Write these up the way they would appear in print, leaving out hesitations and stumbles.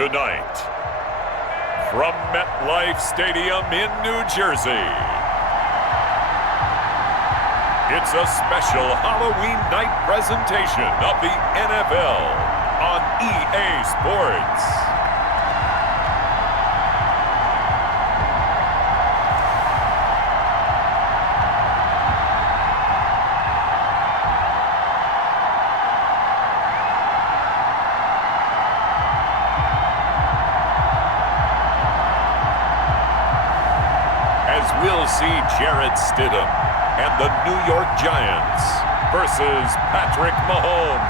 Tonight, from MetLife Stadium in New Jersey, it's a special Halloween night presentation of the NFL on EA Sports. We'll see Jarrett Stidham and the New York Giants versus Patrick Mahomes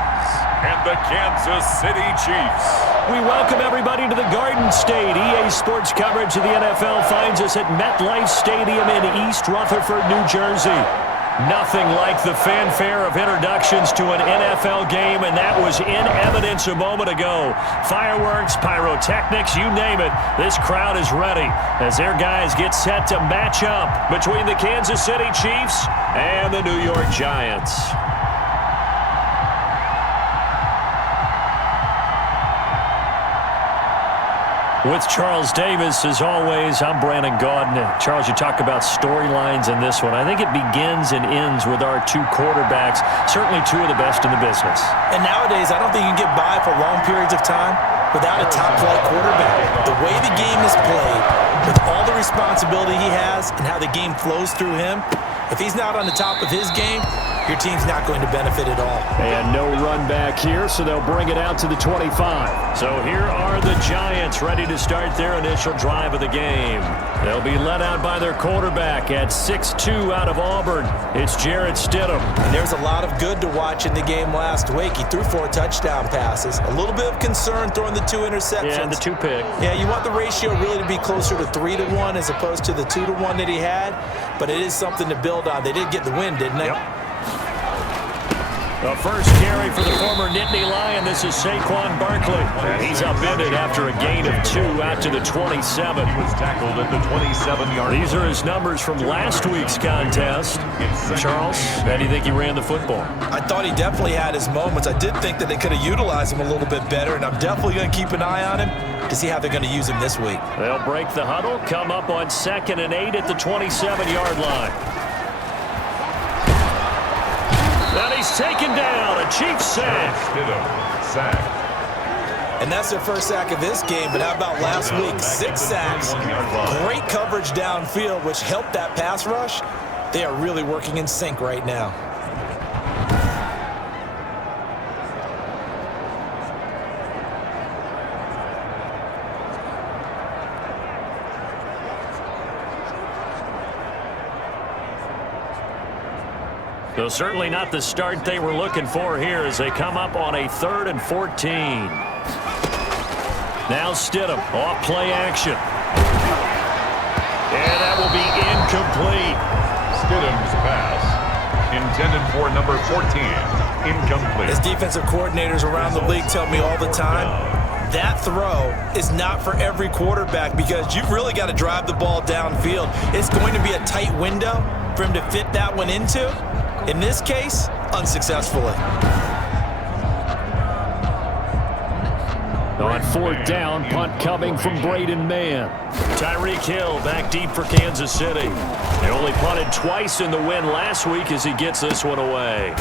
and the Kansas City Chiefs. We welcome everybody to the Garden State. EA Sports coverage of the NFL finds us at MetLife Stadium in East Rutherford, New Jersey. Nothing like the fanfare of introductions to an NFL game, and that was in evidence a moment ago. Fireworks, pyrotechnics, you name it. This crowd is ready as their guys get set to match up between the Kansas City Chiefs and the New York Giants. With Charles Davis, as always, I'm Brandon Gaudin. Charles, you talk about storylines in this one. I think it begins and ends with our two quarterbacks, certainly two of the best in the business. And nowadays, I don't think you can get by for long periods of time without a top-flight quarterback. The way the game is played, with all the responsibility he has and how the game flows through him, if he's not on the top of his game, your team's not going to benefit at all. And no run back here, so they'll bring it out to the 25. So here are the Giants ready to start their initial drive of the game. They'll be led out by their quarterback at 6'2" out of Auburn. It's Jarrett Stidham. And there's a lot of good to watch in the game last week. He threw 4 touchdown passes. A little bit of concern throwing the 2 interceptions. Yeah, and the 2 pick. Yeah, you want the ratio really to be closer to 3-1 as opposed to the 2-1 that he had. But it is something to build on. They did get the win, didn't they? Yep. The first carry for the former Nittany Lion. This is Saquon Barkley. And he's upended after a gain of 2 out to the 27. He was tackled at the 27-yard line. These are his numbers from last week's contest. Charles, how do you think he ran the football? I thought he definitely had his moments. I did think that they could have utilized him a little bit better, and I'm definitely going to keep an eye on him to see how they're going to use him this week. They'll break the huddle, come up on 2nd and 8 at the 27-yard line. And he's taken down. A Chiefs sack. And that's their first sack of this game, but how about last week? 6 sacks, great coverage downfield, which helped that pass rush. They are really working in sync right now. So certainly not the start they were looking for here as they come up on a 3rd and 14. Now Stidham off play action. And that will be incomplete. Stidham's pass intended for number 14. Incomplete. As defensive coordinators around the league tell me all the time, that throw is not for every quarterback because you've really got to drive the ball downfield. It's going to be a tight window for him to fit that one into. In this case, unsuccessfully. On 4th down, punt coming from Braden Mann. Tyreek Hill back deep for Kansas City. They only punted twice in the win last week as he gets this one away.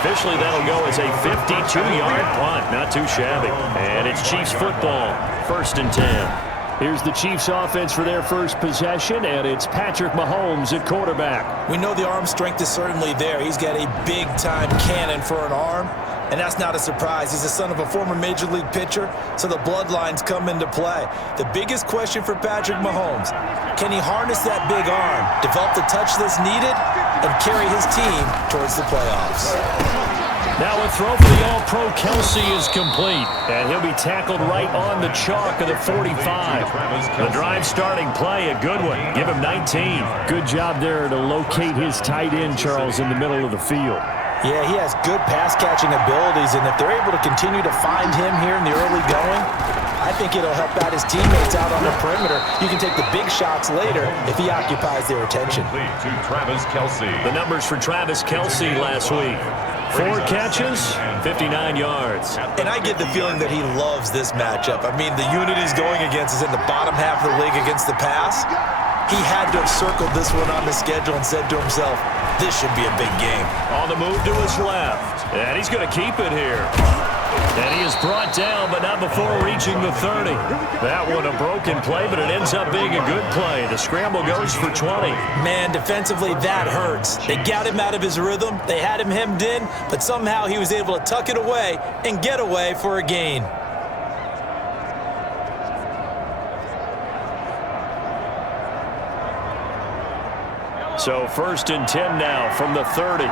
Officially, that'll go as a 52-yard punt. Not too shabby. And it's Chiefs football, 1st and 10. Here's the Chiefs offense for their first possession, and it's Patrick Mahomes at quarterback. We know the arm strength is certainly there. He's got a big-time cannon for an arm, and that's not a surprise. He's the son of a former Major League pitcher, so the bloodlines come into play. The biggest question for Patrick Mahomes, can he harness that big arm, develop the touch that's needed, and carry his team towards the playoffs? Now a throw for the All-Pro Kelsey is complete, and he'll be tackled right on the chalk of the 45. The drive starting play, a good one. Give him 19. Good job there to locate his tight end, Charles, in the middle of the field. Yeah, he has good pass-catching abilities, and if they're able to continue to find him here in the early going, I think it'll help out his teammates out on the perimeter. You can take the big shots later if he occupies their attention. To Travis Kelce. The numbers for Travis Kelce last week. 4 catches, 59 yards. And I get the feeling that he loves this matchup. I mean, the unit he's going against is in the bottom half of the league against the pass. He had to have circled this one on the schedule and said to himself, this should be a big game. On the move to his left. And he's going to keep it here. And he is brought down, but not before reaching the 30. That one a broken play, but it ends up being a good play. The scramble goes for 20. Man, defensively, that hurts. They got him out of his rhythm. They had him hemmed in, but somehow he was able to tuck it away and get away for a gain. So 1st and 10 now from the 30.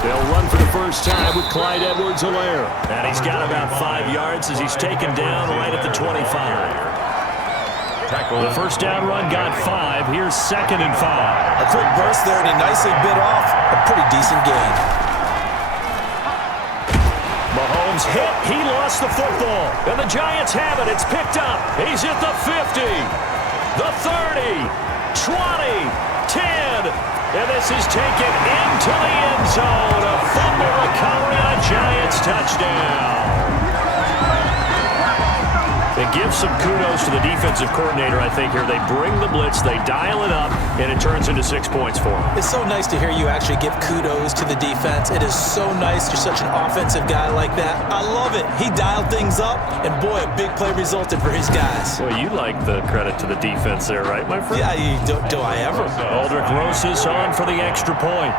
They'll run for the first time with Clyde Edwards-Helaire. And he's got about 5 yards as he's taken down right at the 25. The first down run got 5. Here's 2nd and 5. A quick burst there, and he nicely bit off a pretty decent gain. Mahomes hit. He lost the football. And the Giants have it. It's picked up. He's at the 50, the 30, 20, 10. And this is taken into the end zone. A fumble recovery on a Giants touchdown. It gives some kudos to the defensive coordinator, I think, here. They bring the blitz, they dial it up, and it turns into 6 points for them. It's so nice to hear you actually give kudos to the defense. It is so nice. You're such an offensive guy like that. I love it. He dialed things up, and boy, a big play resulted for his guys. Well, you like the credit to the defense there, right, my friend? Yeah, do I ever? Aldrich Rosas on for the extra point.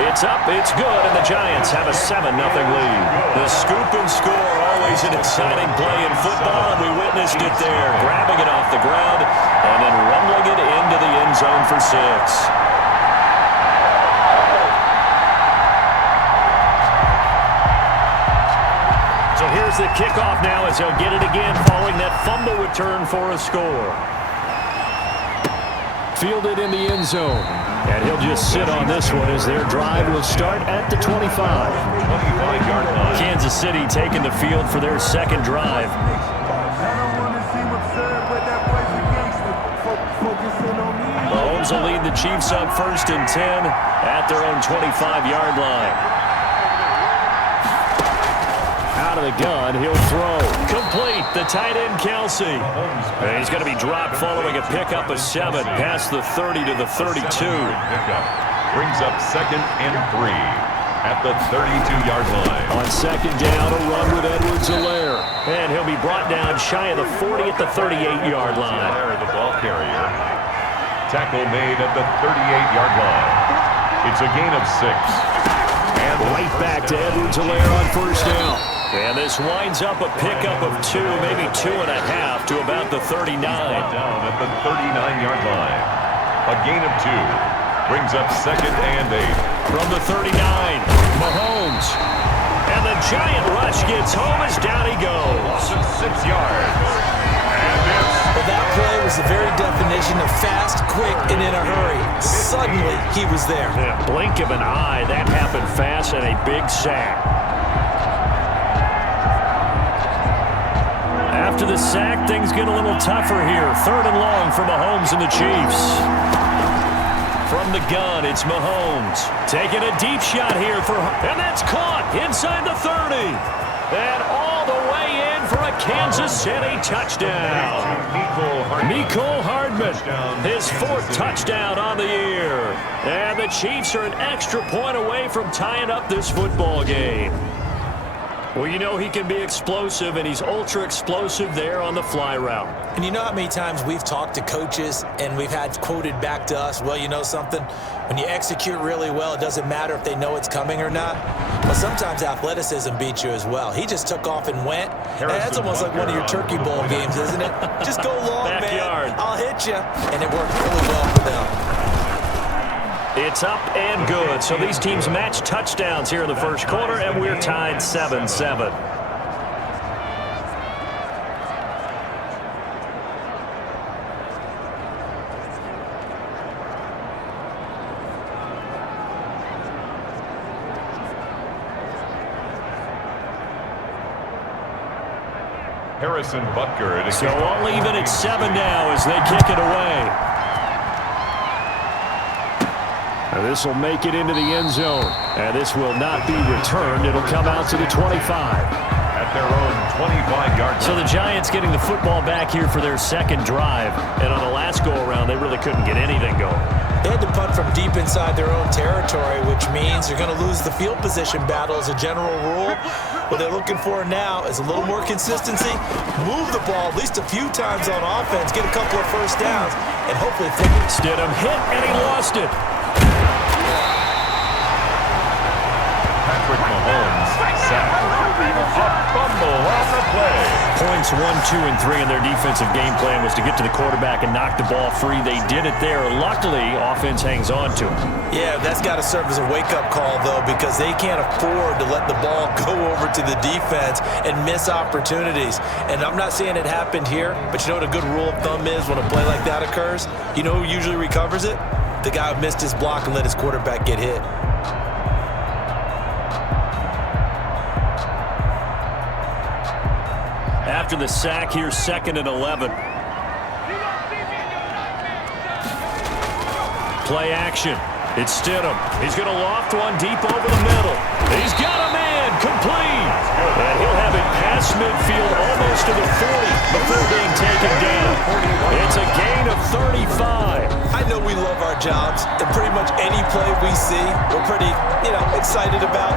It's up, it's good, and the Giants have a 7-0 lead. The scoop and score, always an exciting play in football, and we witnessed it there, grabbing it off the ground and then rumbling it into the end zone for 6. So here's the kickoff now as he'll get it again following that fumble return for a score. Fielded in the end zone. And he'll just sit on this one as their drive will start at the 25. 25-yard line. Kansas City taking the field for their second drive. Mahomes will lead the Chiefs up 1st and 10 at their own 25-yard line. Out of the gun, he'll throw. Complete, the tight end, Kelsey. And he's going to be dropped following a pickup of 7 past the 30 to the 32. Brings up 2nd and 3 at the 32-yard line. On 2nd down, a run with Edwards-Helaire. And he'll be brought down shy of the 40 at the 38-yard line. The ball carrier. Tackle made at the 38-yard line. It's a gain of 6. And right back to Edwards-Helaire on 1st down. And this winds up a pickup of 2, maybe 2.5 to about the 39. Down at the 39-yard line. A gain of 2. Brings up 2nd and 8. From the 39, Mahomes. And the giant rush gets home as down he goes. 6 yards. Well, that play was the very definition of fast, quick, and in a hurry. Suddenly, he was there. Yeah, blink of an eye, that happened fast, and a big sack. After the sack, things get a little tougher here. 3rd and long for Mahomes and the Chiefs. From the gun, it's Mahomes. Taking a deep shot here and that's caught inside the 30. And all the way in for a Kansas City touchdown. Mecole Hardman, his 4th touchdown on the year. And the Chiefs are an extra point away from tying up this football game. Well, you know he can be explosive, and he's ultra-explosive there on the fly route. And you know how many times we've talked to coaches and we've had quoted back to us, well, you know something? When you execute really well, it doesn't matter if they know it's coming or not. But sometimes athleticism beats you as well. He just took off and went. And that's almost like one of your Turkey Bowl games, isn't it? Just go long, Backyard. man. I'll hit you. And it worked really well for them. It's up and good. So these teams match touchdowns here in the first quarter, and we're tied 7-7. Harrison Butker. So all even at 7 now as they kick it away. This will make it into the end zone. And this will not be returned. It'll come out to the 25. At their own 25-yard line. So the Giants getting the football back here for their second drive. And on the last go-around, they really couldn't get anything going. They had to punt from deep inside their own territory, which means you're going to lose the field position battle as a general rule. What they're looking for now is a little more consistency, move the ball at least a few times on offense, get a couple of first downs, and hopefully Stidham hit, and he lost it. Patrick Mahomes sacked. A fumble on the play. Points 1, 2, and 3 in their defensive game plan was to get to the quarterback and knock the ball free. They did it there. Luckily, offense hangs on to it. Yeah, that's got to serve as a wake-up call, though, because they can't afford to let the ball go over to the defense and miss opportunities. And I'm not saying it happened here, but you know what a good rule of thumb is when a play like that occurs? You know who usually recovers it? The guy who missed his block and let his quarterback get hit. After the sack, here's 2nd and 11. Play action. It's Stidham. He's going to loft one deep over the middle. He's got a man complete. And he'll have it past midfield almost to the 40 before being taken down. It's a gain of 35. I know we love our jobs, and pretty much any play we see, we're pretty, excited about.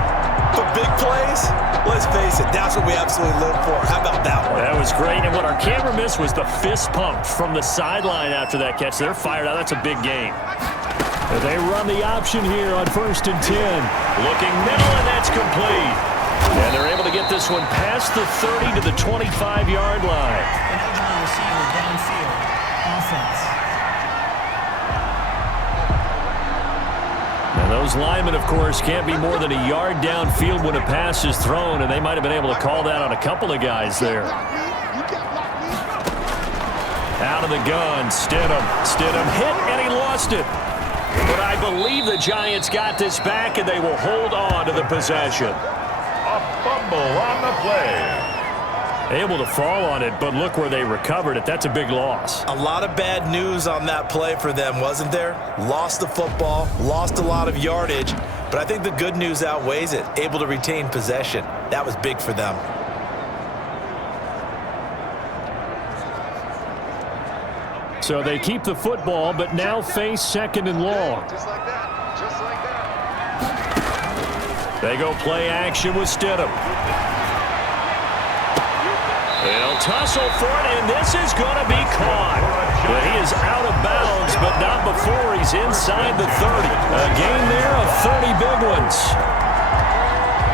But big plays, let's face it, that's what we absolutely live for. How about that one? That was great, and what our camera missed was the fist pump from the sideline after that catch. They're fired out. That's a big game. They run the option here on 1st and 10. Looking middle, and that's complete. And they're able to get this one past the 30 to the 25-yard line. Eligible receiver downfield. Offense. Now those linemen, of course, can't be more than a yard downfield when a pass is thrown, and they might have been able to call that on a couple of guys there. Out of the gun, Stidham. Stidham hit, and he lost it. But I believe the Giants got this back, and they will hold on to the possession. A fumble on the play. Able to fall on it, but look where they recovered it. That's a big loss. A lot of bad news on that play for them, wasn't there? Lost the football, lost a lot of yardage, but I think the good news outweighs it. Able to retain possession. That was big for them. So they keep the football, but now face 2nd and long. Just like that. Just like that. They go play action with Stidham. They'll tussle for it, and this is going to be caught. But he is out of bounds, but not before he's inside the 30. A gain there of 30 big ones.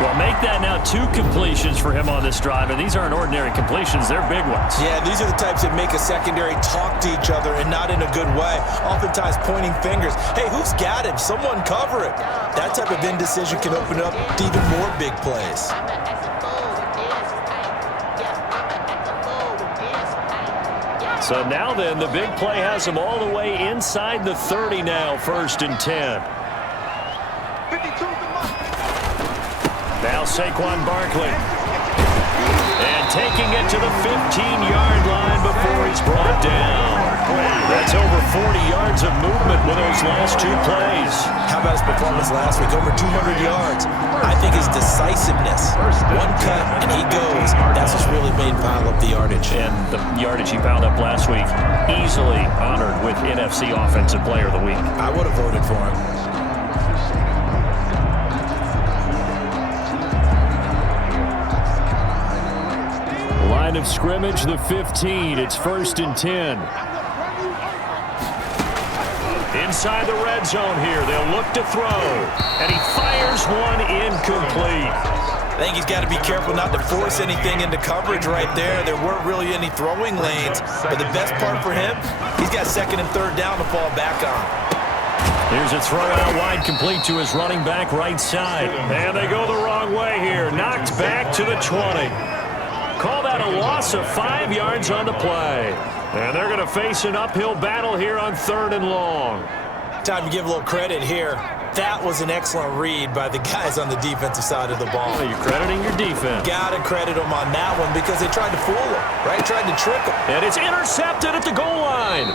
Well, make that now 2 completions for him on this drive, and these aren't ordinary completions. They're big ones. Yeah, these are the types that make a secondary talk to each other and not in a good way. Oftentimes pointing fingers. Hey, who's got him? Someone cover it. That type of indecision can open up to even more big plays. So now then, the big play has him all the way inside the 30 now, 1st and 10. 52 to mark. Now Saquon Barkley. And taking it to the 15-yard line before he's brought down. That's over 40 yards of movement with those last 2 plays. How about his performance last week? Over 200 yards. I think his decisiveness. One cut, and he goes. That's what's really made him pile up the yardage. And the yardage he piled up last week, easily honored with NFC Offensive Player of the Week. I would have voted for him. Line of scrimmage, the 15. It's 1st and 10. Inside the red zone here. They'll look to throw. And he fires one incomplete. I think he's got to be careful not to force anything into coverage right there. There weren't really any throwing lanes. But the best part for him, he's got 2nd and 3rd down to fall back on. Here's a throw out wide complete to his running back right side. And they go the wrong way here. Knocked back to the 20. Call that a loss of 5 yards on the play. And they're going to face an uphill battle here on 3rd and long. time to give a little credit here. That was an excellent read by the guys on the defensive side of the ball. Well, you're crediting your defense. Got to credit them on that one because they tried to fool him, right? Tried to trick him. And it's intercepted at the goal line.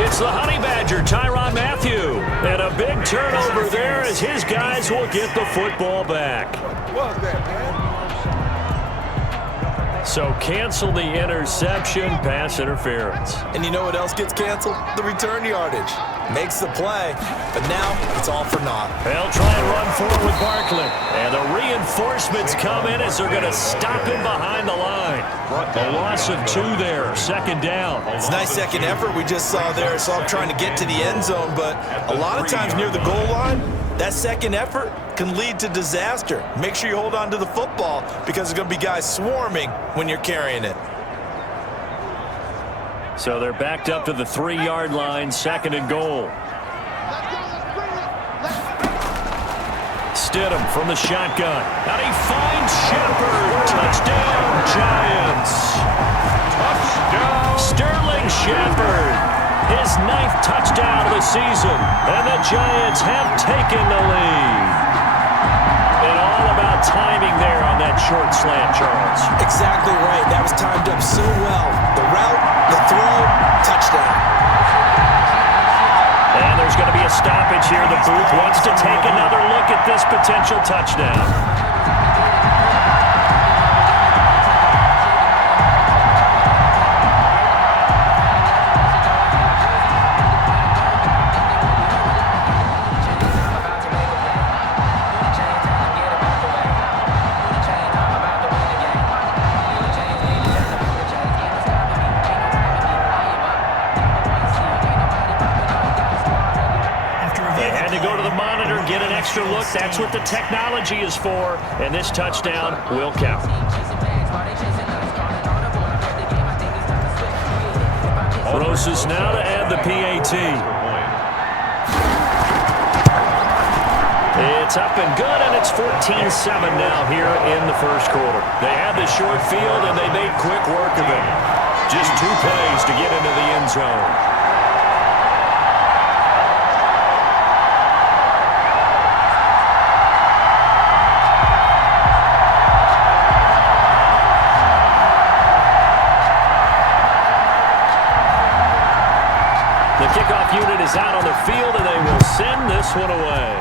It's the Honey Badger, Tyrann Mathieu. And a big turnover there as his guys will get the football back. What was that, man? So cancel the interception, pass interference. And you know what else gets canceled? The return yardage. Makes the play, but now it's all for naught. They'll try and run forward with Barkley. And the reinforcements come in as they're going to stop him behind the line. A loss of 2 there, second down. It's a nice second effort we just saw there. So I'm trying to get to the end zone, but a lot of times near the goal line, that second effort can lead to disaster. Make sure you hold on to the football because there's going to be guys swarming when you're carrying it. So they're backed up to the 3-yard line, second and goal. Stidham from the shotgun. And he finds Shepard. Touchdown, Giants. Touchdown. Sterling Shepard. His 9th touchdown of the season. And the Giants have taken the lead. And all about timing there on that short slant, Charles. Exactly right. That was timed up so well. The route, the throw, touchdown. And there's going to be a stoppage here. The booth wants to take another look at this potential touchdown. Look, that's what the technology is for, and this touchdown will count. Roses now to add the PAT. It's up and good, and it's 14-7 now here in the first quarter. They had the short field, and they made quick work of it. Just 2 plays to get into the end zone. Kickoff unit is out on the field, and they will send this one away.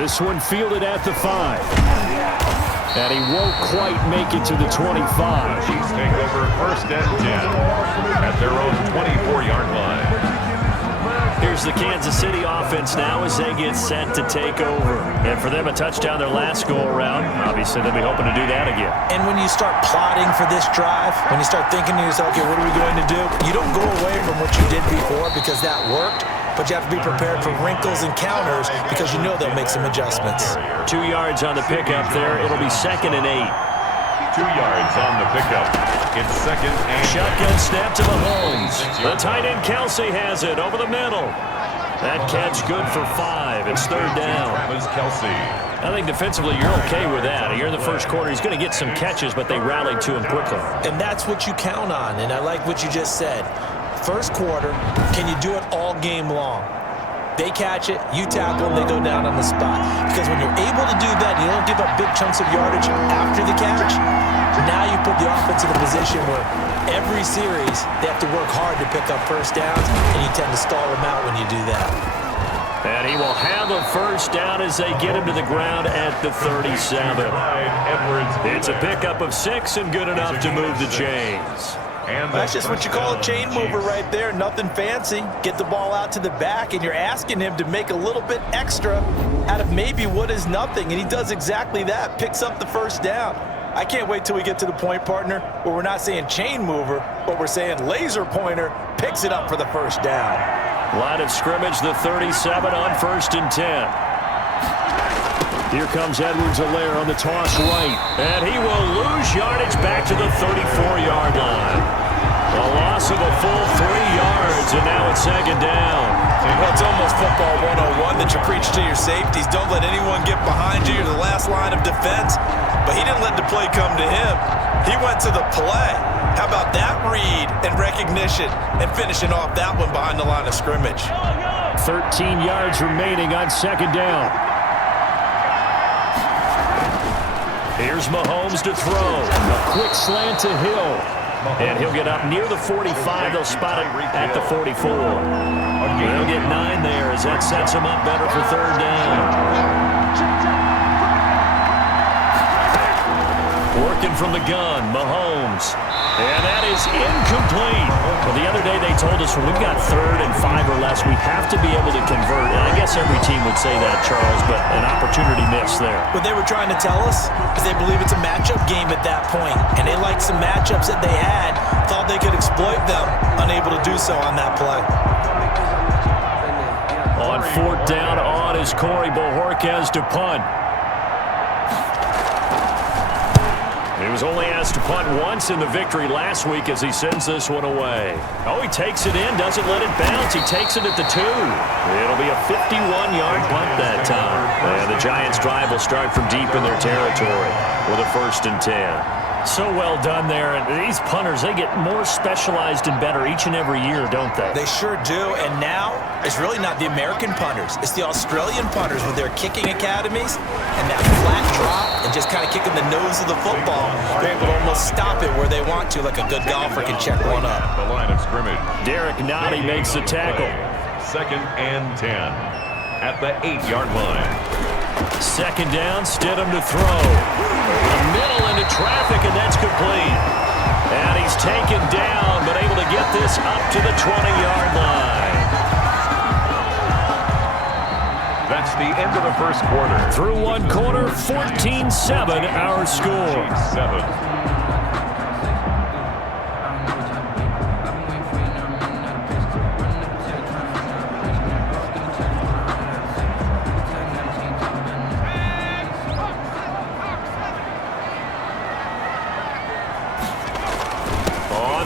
This one fielded at the 5. And he won't quite make it to the 25. Chiefs take over first and 10 at their own 24-yard line. Here's the Kansas City offense now as they get set to take over. And for them, a touchdown their last go-around. Obviously, they'll be hoping to do that again. And when you start plotting for this drive, when you start thinking to yourself, okay, what are we going to do? You don't go away from what you did before because that worked, but you have to be prepared for wrinkles and counters because you know they'll make some adjustments. 2 yards on the pickup there. It'll be second and 8. 2 yards on the pickup. It's second and shotgun snap to Mahomes. The tight end Kelsey has it over the middle. That catch good for 5. It's third down. Travis Kelsey. I think defensively you're okay with that. Here in the first quarter, he's going to get some catches, but they rallied to him quickly. And that's what you count on, and I like what you just said. First quarter, can you do it all game long? They catch it, you tackle them, they go down on the spot. Because when you're able to do that, you don't give up big chunks of yardage after the catch. Now you put the offense in a position where every series they have to work hard to pick up first downs, and you tend to stall them out when you do that. And he will have a first down as they get him to the ground at the 37. It's a pickup of 6 and good enough to move the chains. And that's just what you call a chain mover right there. Nothing fancy. Get the ball out to the back, and you're asking him to make a little bit extra out of maybe what is nothing, and he does exactly that. Picks up the first down. I can't wait till we get to the point, partner, where we're not saying chain mover, but we're saying laser pointer picks it up for the first down. Line of scrimmage, the 37 on first and 10. Here comes Edwards-Helaire on the toss right. And he will lose yardage back to the 34-yard line. A loss of a full 3 yards, and now it's second down. Well, it's almost football 101 that you preach to your safeties. Don't let anyone get behind you. You're the last line of defense. But he didn't let the play come to him. He went to the play. How about that read and recognition and finishing off that one behind the line of scrimmage? 13 yards remaining on second down. Here's Mahomes to throw. A quick slant to Hill. And he'll get up near the 45. They'll spot it at the 44. They'll get 9 there as that sets him up better for third down. Working from the gun, Mahomes. And that is incomplete. Well, the other day they told us when we've got 3rd and 5 or less, we have to be able to convert. And I guess every team would say that, Charles, but an opportunity missed there. What they were trying to tell us is they believe it's a matchup game at that point. And they liked some matchups that they had, thought they could exploit them, unable to do so on that play. On 4th down, on is Corey Bojorquez to punt. He was only asked to punt once in the victory last week as he sends this one away. Oh, he takes it in, doesn't let it bounce. He takes it at the 2. It'll be a 51-yard punt that time. And the Giants' drive will start from deep in their territory with a 1st and 10. So well done there. And these punters, they get more specialized and better each and every year, don't they? They sure do. And now it's really not the American punters. It's the Australian punters with their kicking academies and that flat drop and just kind of kicking the nose of the football. They're able to almost stop it where they want to, like a good golfer can check one up. The line of scrimmage. Derek Nottie makes the tackle. 2nd and 10 at the 8-yard line. 2nd down, Stidham to throw. Over the middle into traffic, and that's complete. And he's taken down, but able to get this up to the 20-yard line. That's the end of the first quarter. Through one quarter, 14-7 our score. 7.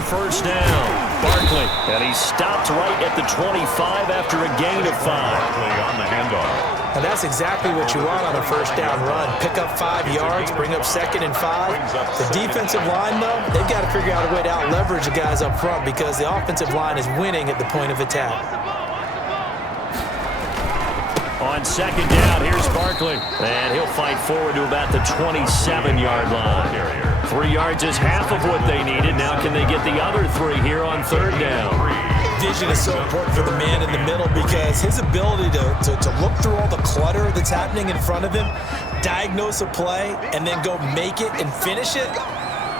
First down, Barkley, and he stopped right at the 25 after a gain of 5. Barkley on the handoff. And that's exactly what you want on a first down run. Pick up 5 yards, bring up 2nd and 5. The defensive line, though, they've got to figure out a way to out-leverage the guys up front because the offensive line is winning at the point of attack. On 2nd down, here's Barkley. And he'll fight forward to about the 27-yard line. 3 yards is half of what they needed. Now can they get the other 3 here on 3rd down? Vision is so important for the man in the middle because his ability to look through all the clutter that's happening in front of him, diagnose a play, and then go make it and finish it,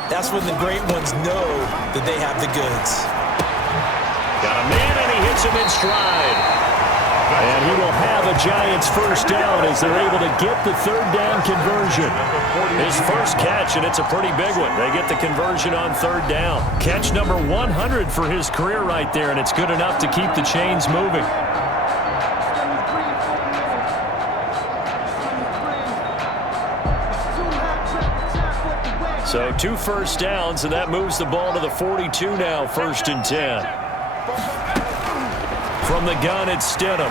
that's when the great ones know that they have the goods. Got a man, and he hits him in stride. And he will have a Giants first down as they're able to get the 3rd down conversion. His first catch, and it's a pretty big one. They get the conversion on 3rd down. Catch number 100 for his career right there, and it's good enough to keep the chains moving. So 2 first downs, and that moves the ball to the 42 now, 1st and 10. From the gun, it's Stidham.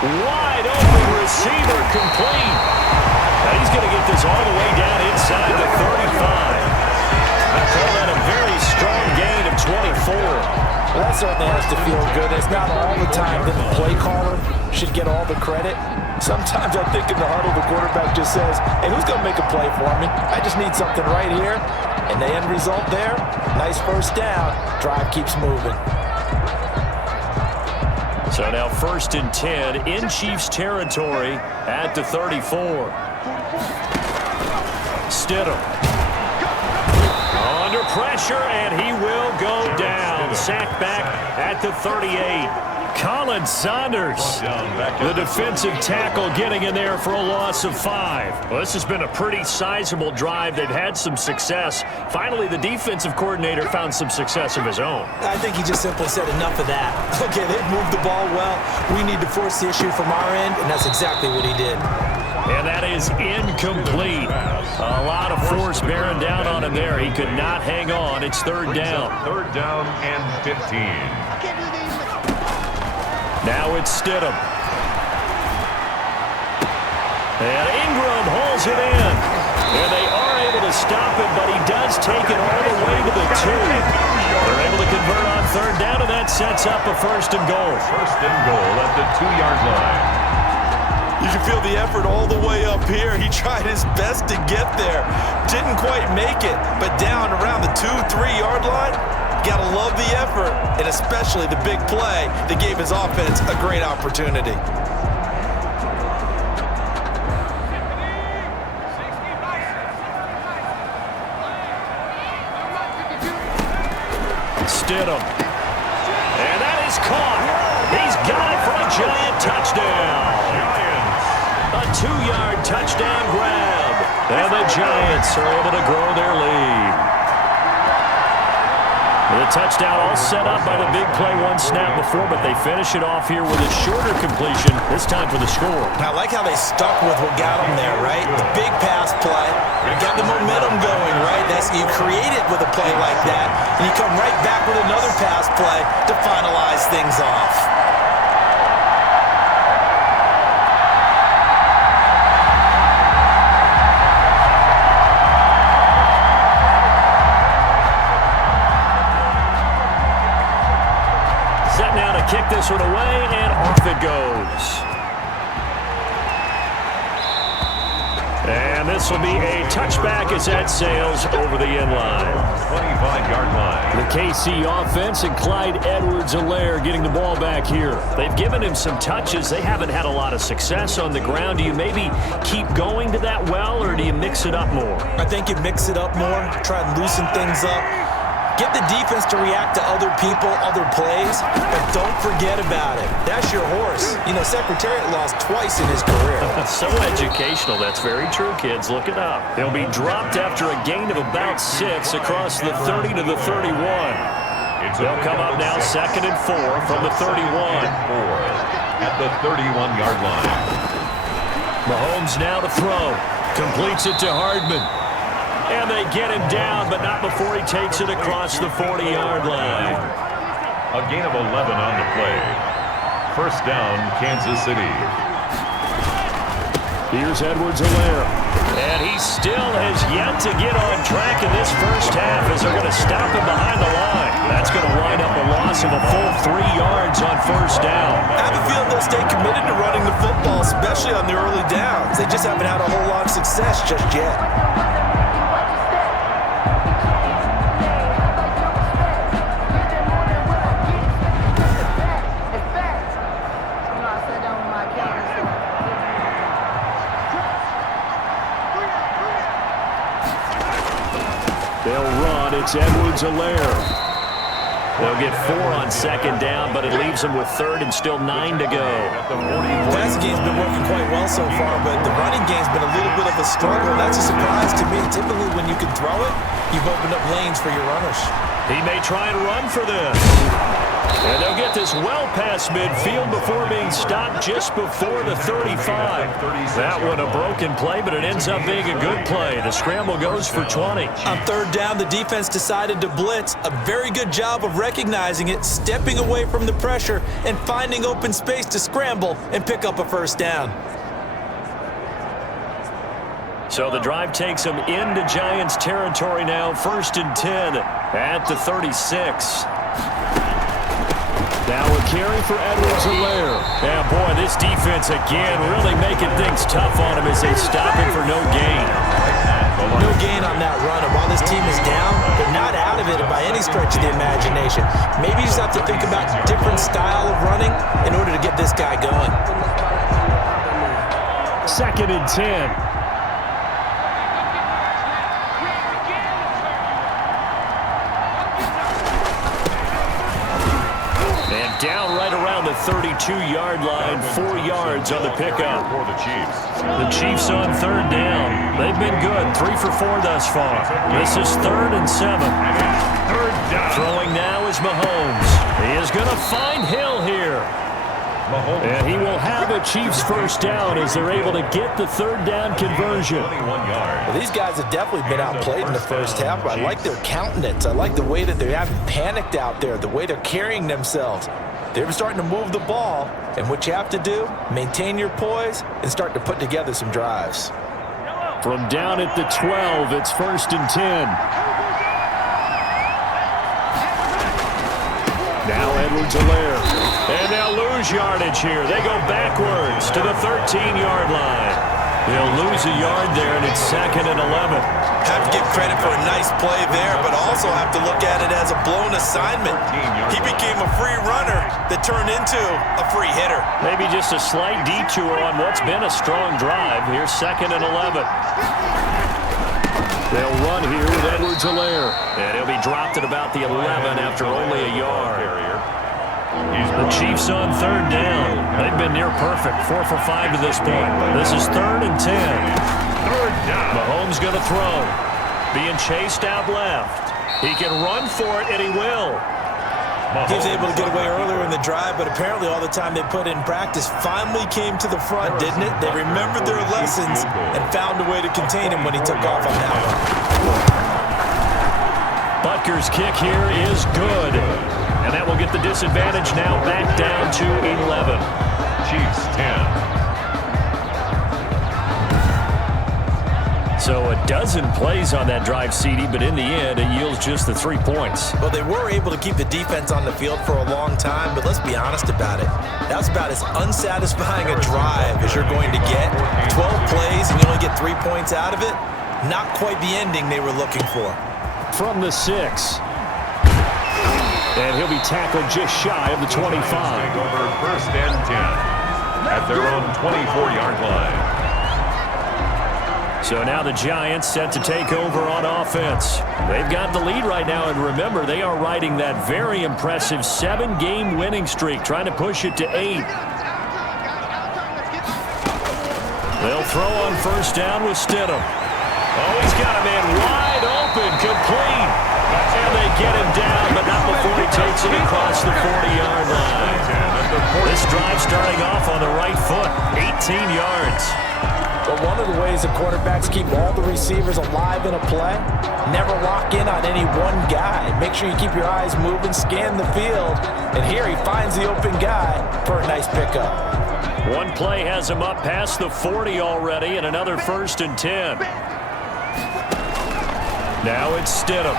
Wide open receiver, complete. Now he's going to get this all the way down inside the 35. I call that a very strong gain of 24. Well, that certainly has to feel good. It's not all the time that the play caller should get all the credit. Sometimes I think in the huddle, the quarterback just says, hey, who's going to make a play for me? I just need something right here. And the end result there, nice first down. Drive keeps moving. So now 1st and 10 in Chiefs territory at the 34. Stidham. Under pressure, and he will go down. Sacked back at the 38. Colin Saunders, the defensive tackle, getting in there for a loss of 5. Well, this has been a pretty sizable drive. They've had some success. Finally, the defensive coordinator found some success of his own. I think he just simply said enough of that. Okay, they've moved the ball well. We need to force the issue from our end, and that's exactly what he did. And that is incomplete. A lot of force bearing down on him there. He could not hang on. It's 3rd down. 3rd down and 15. Now it's Stidham. And Ingram holds it in. And they are able to Giants take it all the way to the 2. They're able to convert on third down, and that sets up a first and goal. First and goal at the 2-yard line. You can feel the effort all the way up here. He tried his best to get there. Didn't quite make it, but down around the 2-3-yard line, gotta love the effort, and especially the big play that gave his offense a great opportunity. Stidham. And that is caught. He's got it for a Giant touchdown. A 2-yard touchdown grab. And the Giants are able to grow their lead. The touchdown all set up by the big play one snap before, but they finish it off here with a shorter completion, this time for the score. I like how they stuck with what got them there, right? The big pass play. You got the momentum going, right? You create it with a play like that, and you come right back with another pass play to finalize things off. Kick this one away, and off it goes. And this will be a touchback as that sails over the end line. 25-yard line. The KC offense and Clyde Edwards-Helaire getting the ball back here. They've given him some touches. They haven't had a lot of success on the ground. Do you maybe keep going to that well, or do you mix it up more? I think you mix it up more, try and loosen things up. Get the defense to react to other people, other plays, but don't forget about it. That's your horse. You know, Secretariat lost twice in his career. So educational. That's very true, kids. Look it up. They'll be dropped after a gain of about 6 across the 30 to the 31. They'll come up now 2nd and 4 from the 31. At the 31-yard line. Mahomes now to throw. Completes it to Hardman. And they get him down, but not before he takes it across the 40-yard line. A gain of 11 on the play. First down, Kansas City. Here's Edwards-Helaire. And he still has yet to get on track in this first half as they're going to stop him behind the line. That's going to wind up a loss of a full 3 yards on first down. I have a feeling they'll stay committed to running the football, especially on the early downs. They just haven't had a whole lot of success just yet. They'll run. It's Edwards-Helaire. They'll get 4 on second down, but it leaves them with 3rd and still 9 to go. The passing game's been working quite well so far, but the running game's been a little bit of a struggle. That's a surprise to me. Typically, when you can throw it, you've opened up lanes for your runners. He may try and run for this. And they'll get this well past midfield before being stopped just before the 35. That one a broken play, but it ends up being a good play. The scramble goes for 20. On third down, the defense decided to blitz. A very good job of recognizing it, stepping away from the pressure, and finding open space to scramble and pick up a first down. So the drive takes them into Giants territory now. 1st and 10 at the 36. Now a carry for Edwards-Helaire. Yeah, boy, this defense again really making things tough on him as they stop him for no gain. No gain on that run, and while this team is down, they're not out of it by any stretch of the imagination. Maybe you just have to think about a different style of running in order to get this guy going. 2nd and 10. Down right around the 32-yard line, 4 yards on the pickup. For the Chiefs. The Chiefs on 3rd down. They've been good, 3 for 4 thus far. This is 3rd and 7. 3rd down. Throwing now is Mahomes. He is going to find Hill here. And he will have a Chiefs first down as they're able to get the 3rd down conversion. 21 yards. Well, these guys have definitely been outplayed in the first half. I like their countenance. I like the way that they haven't panicked out there, the way they're carrying themselves. They're starting to move the ball, and what you have to do, maintain your poise and start to put together some drives. From down at the 12, it's 1st and 10. Now Edwards-Helaire. And they'll lose yardage here. They go backwards to the 13-yard line. They'll lose a yard there, and it's 2nd and 11. Have to give credit for a nice play there, but also have to look at it as a blown assignment. He became a free runner that turned into a free hitter. Maybe just a slight detour on what's been a strong drive. Here's 2nd and 11. They'll run here with Edwards-Helaire. And he'll be dropped at about the 11 after only a yard. The Chiefs on 3rd down. They've been near perfect, 4 for 5 to this point. This is 3rd and 10. 3rd down. Mahomes going to throw. Being chased out left. He can run for it, and he will. He was able to get away earlier in the drive, but apparently all the time they put in practice finally came to the front, didn't it? They remembered their lessons and found a way to contain him when he took off on that one. Butker's kick here is good. And that will get the disadvantage now back down to 11. Chiefs 10. So a dozen plays on that drive, CD, but in the end, it yields just the 3 points. Well, they were able to keep the defense on the field for a long time, but let's be honest about it. That's about as unsatisfying a drive as you're going to get. 12 plays and you only get 3 points out of it. Not quite the ending they were looking for. From the 6. And he'll be tackled just shy of the 25. Over 1st and 10 at their own 24-yard line. So now the Giants set to take over on offense. They've got the lead right now, and remember, they are riding that very impressive 7-game winning streak, trying to push it to 8. They'll throw on 1st down with Stidham. Oh, he's got a man wide open, complete. And they get him down, but not before he takes it across the 40-yard line. This drive starting off on the right foot, 18 yards. But one of the ways the quarterbacks keep all the receivers alive in a play, never lock in on any one guy. Make sure you keep your eyes moving, scan the field, and here he finds the open guy for a nice pickup. One play has him up past the 40 already, and another 1st and 10. Now it's Stidham.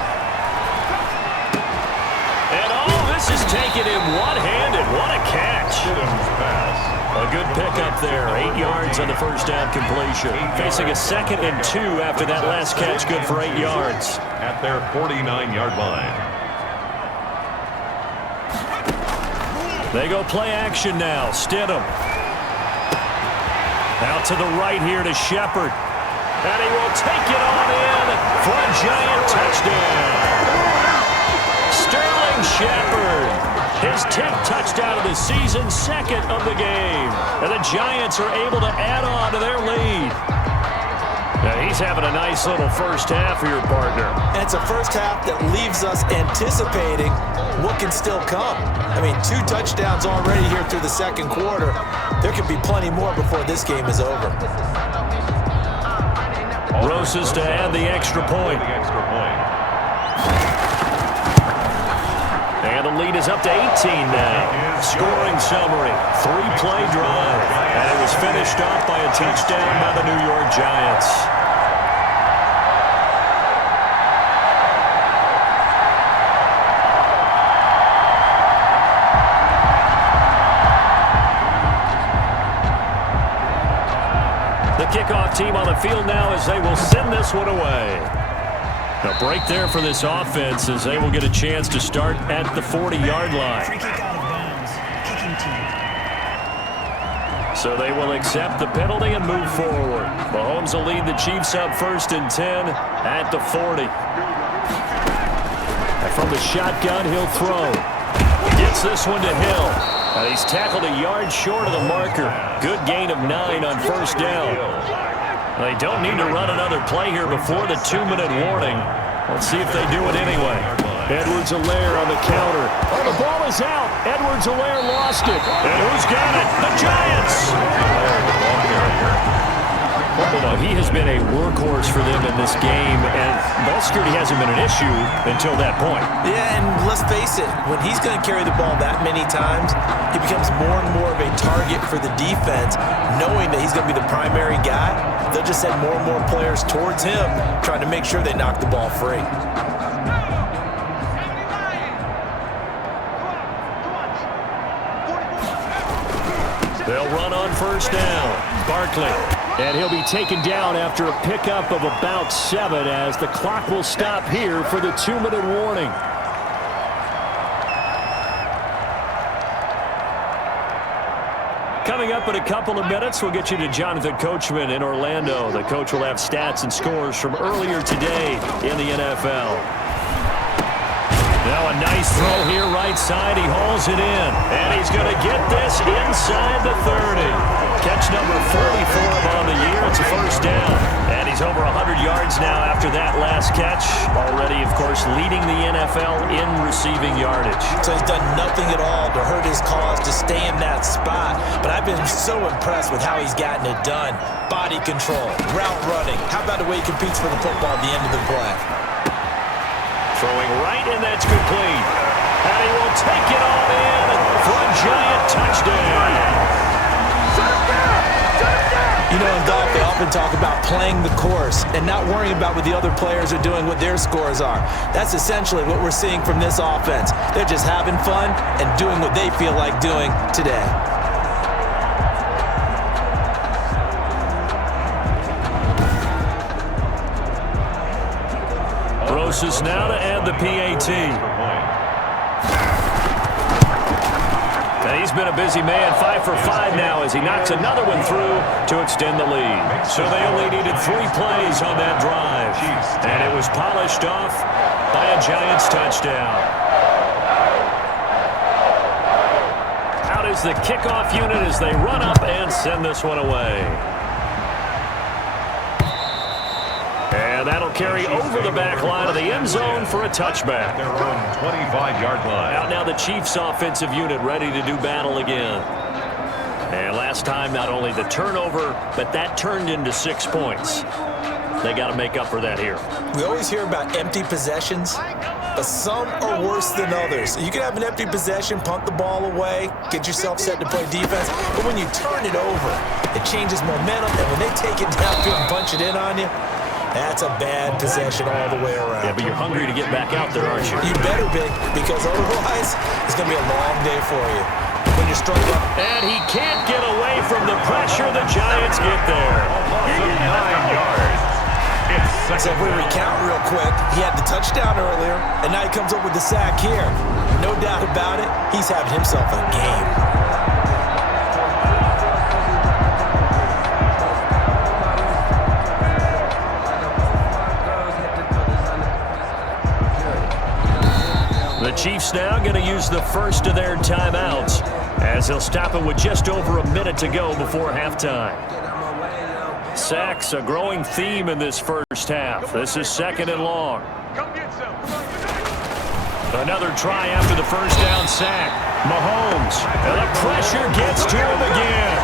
And this is taking him one-handed. What a catch. Stidham's pass. A good pickup there. 8 yards on the 1st down completion. Facing a 2nd and 2 after that last catch. Good for 8 yards. At their 49-yard line. They go play action now. Stidham. Out to the right here to Shepard. And he will take it on in for a Giant touchdown. Sterling Shepard. His 10th touchdown of the season, 2nd of the game. And the Giants are able to add on to their lead. Now he's having a nice little first half for your partner. And it's a first half that leaves us anticipating what can still come. I mean, 2 touchdowns already here through the 2nd quarter. There could be plenty more before this game is over. Roses to add the extra point. And the lead is up to 18 now. Scoring summary, 3-play drive. And it was finished off by a touchdown by the New York Giants. The kickoff team on the field now as they will send this one away. A break there for this offense as they will get a chance to start at the 40-yard line. Free kick out of bounds. Kicking team. So they will accept the penalty and move forward. Mahomes will lead the Chiefs up 1st and 10 at the 40. And from the shotgun, he'll throw. Gets this one to Hill. And he's tackled a yard short of the marker. Good gain of 9 on 1st down. They don't need to run another play here before the 2-minute warning. Let's see if they do it anyway. Edwards-Helaire on the counter. Oh, the ball is out. Edwards-Helaire lost it. And who's got it? The Giants! Well, he has been a workhorse for them in this game, and ball security hasn't been an issue until that point. Yeah, and let's face it, when he's going to carry the ball that many times, he becomes more and more of a target for the defense, knowing that he's going to be the primary guy. They'll just send more and more players towards him, trying to make sure they knock the ball free. They'll run on first down. Barkley. And he'll be taken down after a pickup of about 7 as the clock will stop here for the 2-minute warning. Coming up in a couple of minutes, we'll get you to Jonathan Coachman in Orlando. The coach will have stats and scores from earlier today in the NFL. Now a nice throw here right side. He hauls it in. And he's going to get this inside the 30. Catch number 44 on the year. It's a first down. And he's over 100 yards now after that last catch. Already, of course, leading the NFL in receiving yardage. So he's done nothing at all to hurt his cause to stay in that spot. But I've been so impressed with how he's gotten it done. Body control, route running. How about the way he competes for the football at the end of the play? Throwing right, and that's complete. And he will take it all in for a Giant touchdown. You know, in golf, they often talk about playing the course and not worrying about what the other players are doing, what their scores are. That's essentially what we're seeing from this offense. They're just having fun and doing what they feel like doing today. Broses now to add the PAT. And he's been a busy man, 5 for 5 now as he knocks another one through to extend the lead. So they only needed 3 plays on that drive. And it was polished off by a Giants touchdown. Out is the kickoff unit as they run up and send this one away. And that'll carry over the back line of the end zone for a touchback. Their own 25-yard line. Out now the Chiefs offensive unit ready to do battle again. And last time not only the turnover, but that turned into 6 points. They got to make up for that here. We always hear about empty possessions, but some are worse than others. You can have an empty possession, punt the ball away, get yourself set to play defense, but when you turn it over, it changes momentum, and when they take it downfield and punch it in on you, that's a bad possession all the way around. Yeah, but you're hungry to get back out there, aren't you? You better be, because otherwise, it's going to be a long day for you. When you're struck up. And he can't get away from the pressure. The Giants get there. 9 yards. So if we recount real quick, he had the touchdown earlier, and now he comes up with the sack here. No doubt about it, he's having himself a game. The Chiefs now going to use the first of their timeouts as they'll stop it with just over a minute to go before halftime. Sacks, a growing theme in this first half. This is 2nd and long. Another try after the first down sack. Mahomes, and the pressure gets to him again.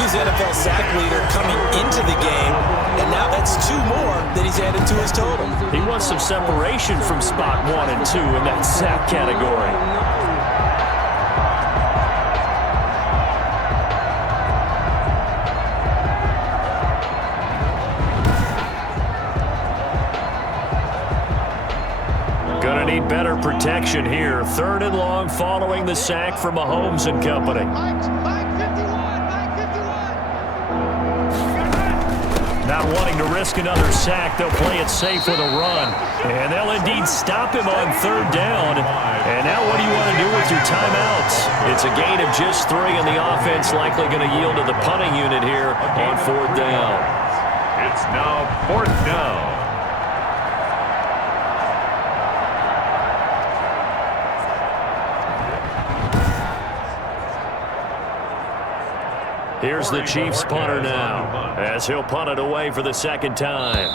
He's the NFL sack leader coming into the game, and now that's 2 more that he's added to his total. He wants some separation from spot 1 and 2 in that sack category. Gonna need better protection here. 3rd and long following the sack from Mahomes and company. Not wanting to risk another sack, they'll play it safe with a run. And they'll indeed stop him on 3rd down. And now what do you want to do with your timeouts? It's a gain of just 3, and the offense likely going to yield to the punting unit here on 4th down. It's now 4th down. Here's the Chiefs punter now, as he'll punt it away for the 2nd time.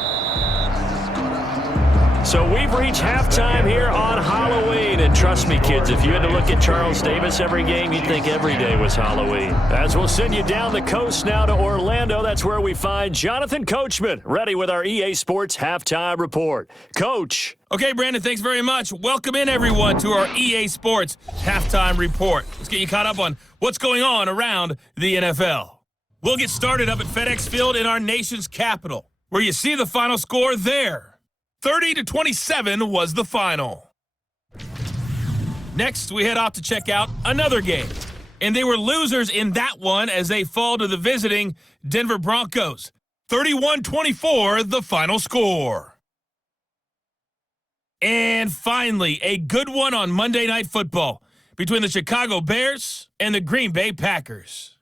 So we've reached halftime here on Halloween. And trust me, kids, if you had to look at Charles Davis every game, you'd think every day was Halloween. As we'll send you down the coast now to Orlando, that's where we find Jonathan Coachman, ready with our EA Sports Halftime Report. Coach. Okay, Brandon, thanks very much. Welcome in, everyone, to our EA Sports Halftime Report. Let's get you caught up on what's going on around the NFL. We'll get started up at FedEx Field in our nation's capital, where you see the final score there. 30-27 was the final. Next, we head off to check out another game. And they were losers in that one as they fall to the visiting Denver Broncos. 31-24, the final score. And finally, a good one on Monday Night Football between the Chicago Bears and the Green Bay Packers.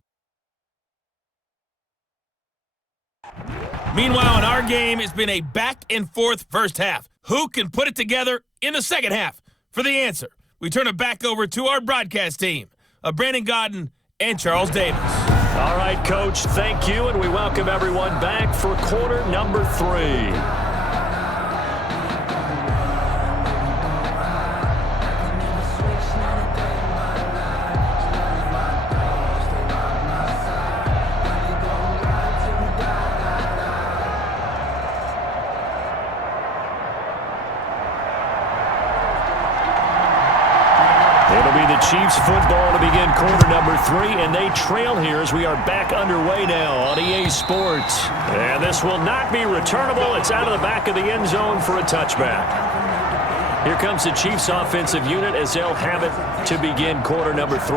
Meanwhile, in our game, it's been a back-and-forth first half. Who can put it together in the second half? For the answer, we turn it back over to our broadcast team of Brandon Godden and Charles Davis. All right, Coach, thank you, and we welcome everyone back for quarter number 3. Chiefs football to begin quarter number 3, and they trail here as we are back underway now on EA Sports. And this will not be returnable. It's out of the back of the end zone for a touchback. Here comes the Chiefs offensive unit as they'll have it to begin quarter number 3.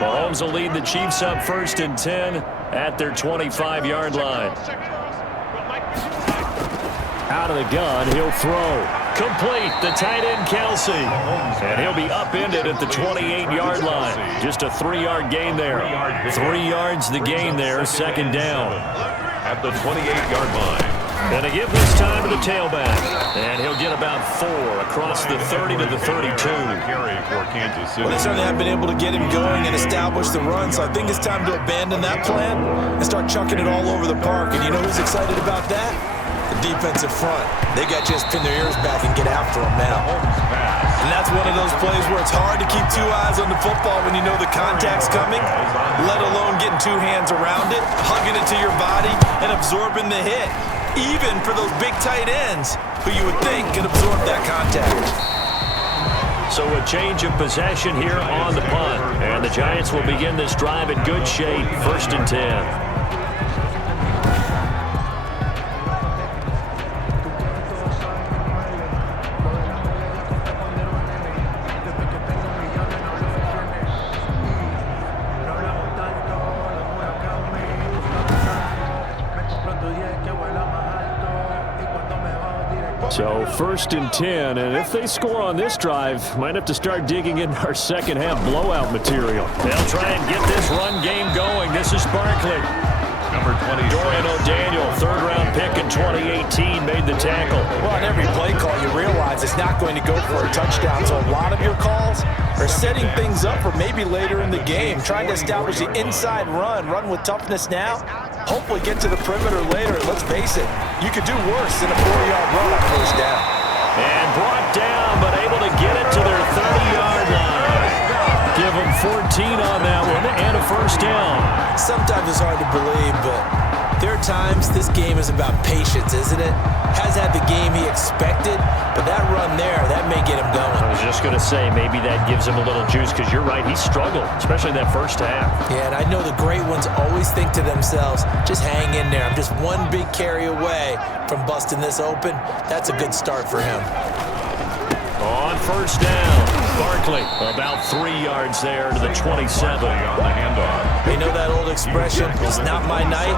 Mahomes will lead the Chiefs up 1st and 10 at their 25-yard line. Out of the gun, he'll throw. Complete, the tight end Kelsey. And he'll be upended at the 28-yard line. Just a 3-yard gain there. 3 yards the gain there, 2nd down. At the 28-yard line. And to give this time to the tailback. And he'll get about 4 across the 30 to the 32. Well, they certainly have been able to get him going and establish the run, so I think it's time to abandon that plan and start chucking it all over the park. And you know who's excited about that? The defensive front. They got just pin their ears back and get after him now. And that's one of those plays where it's hard to keep 2 eyes on the football when you know the contact's coming, let alone getting 2 hands around it, hugging it to your body, and absorbing the hit. Even for those big tight ends who you would think could absorb that contact. So a change of possession here on the punt. And the Giants will begin this drive in good shape, 1st and 10. So 1st and 10, and if they score on this drive, might have to start digging in our second half blowout material. They'll try and get this run game going. This is Barkley. Number 20. Dorian O'Daniel, 3rd-round pick in 2018, made the tackle. Well, on every play call, you realize it's not going to go for a touchdown, so a lot of your calls are setting things up for maybe later in the game, trying to establish the inside run with toughness now, hopefully get to the perimeter later. Let's face it, you could do worse than a 4-yard run on 1st down. And brought down, but able to get it to their 30-yard line. Give them 14 on that one and a 1st down. Sometimes it's hard to believe, but there are times this game is about patience, isn't it? Has had the game he expected, but that run there, that may get him going. I was just going to say, maybe that gives him a little juice, because you're right, he struggled, especially in that 1st half. Yeah, and I know the great ones always think to themselves, just hang in there. I'm just one big carry away from busting this open. That's a good start for him. On 1st down, Barkley about 3 yards there to the 27. On the handoff. You know that old expression, it's not my night?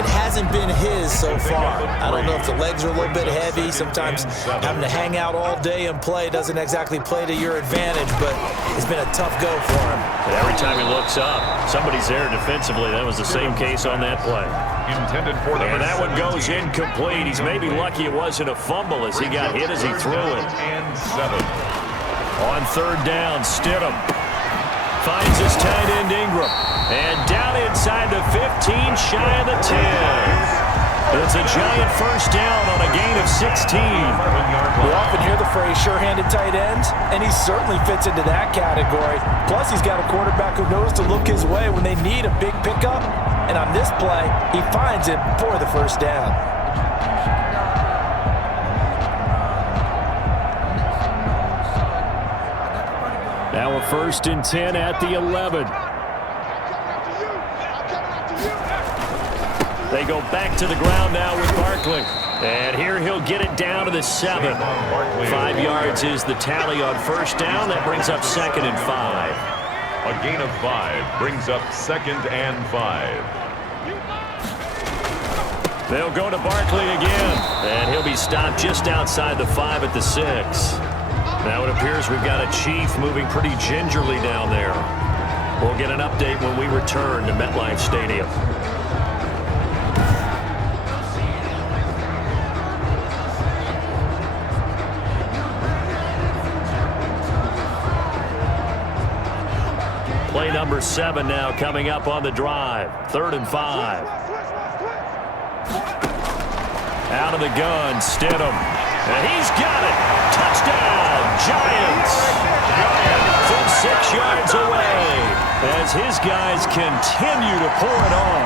It hasn't been his so far. I don't know if the legs are a little bit heavy. Sometimes having to hang out all day and play doesn't exactly play to your advantage, but it's been a tough go for him. And every time he looks up, somebody's there defensively. That was the same case on that play. Intended for the and that one goes incomplete. He's maybe lucky it wasn't a fumble as he got hit as he threw it. And 7. On 3rd down, Stidham finds his tight end Ingram. And down inside the 15, shy of the 10. It's a Giant 1st down on a gain of 16. We often hear the phrase sure-handed tight ends, and he certainly fits into that category. Plus, he's got a quarterback who knows to look his way when they need a big pickup. And on this play, he finds it for the 1st down. Now a 1st and 10 at the 11. They go back to the ground now with Barkley. And here he'll get it down to the 7. 5 yards is the tally on first down. That brings up 2nd and 5. A gain of 5 brings up 2nd and 5. They'll go to Barkley again. And he'll be stopped just outside the 5 at the 6. Now it appears we've got a Chief moving pretty gingerly down there. We'll get an update when we return to MetLife Stadium. Play number 7 now coming up on the drive. 3rd and 5. Out of the gun, Stidham. And he's got it. Touchdown, Giants. From 6 yards away as his guys continue to pour it on.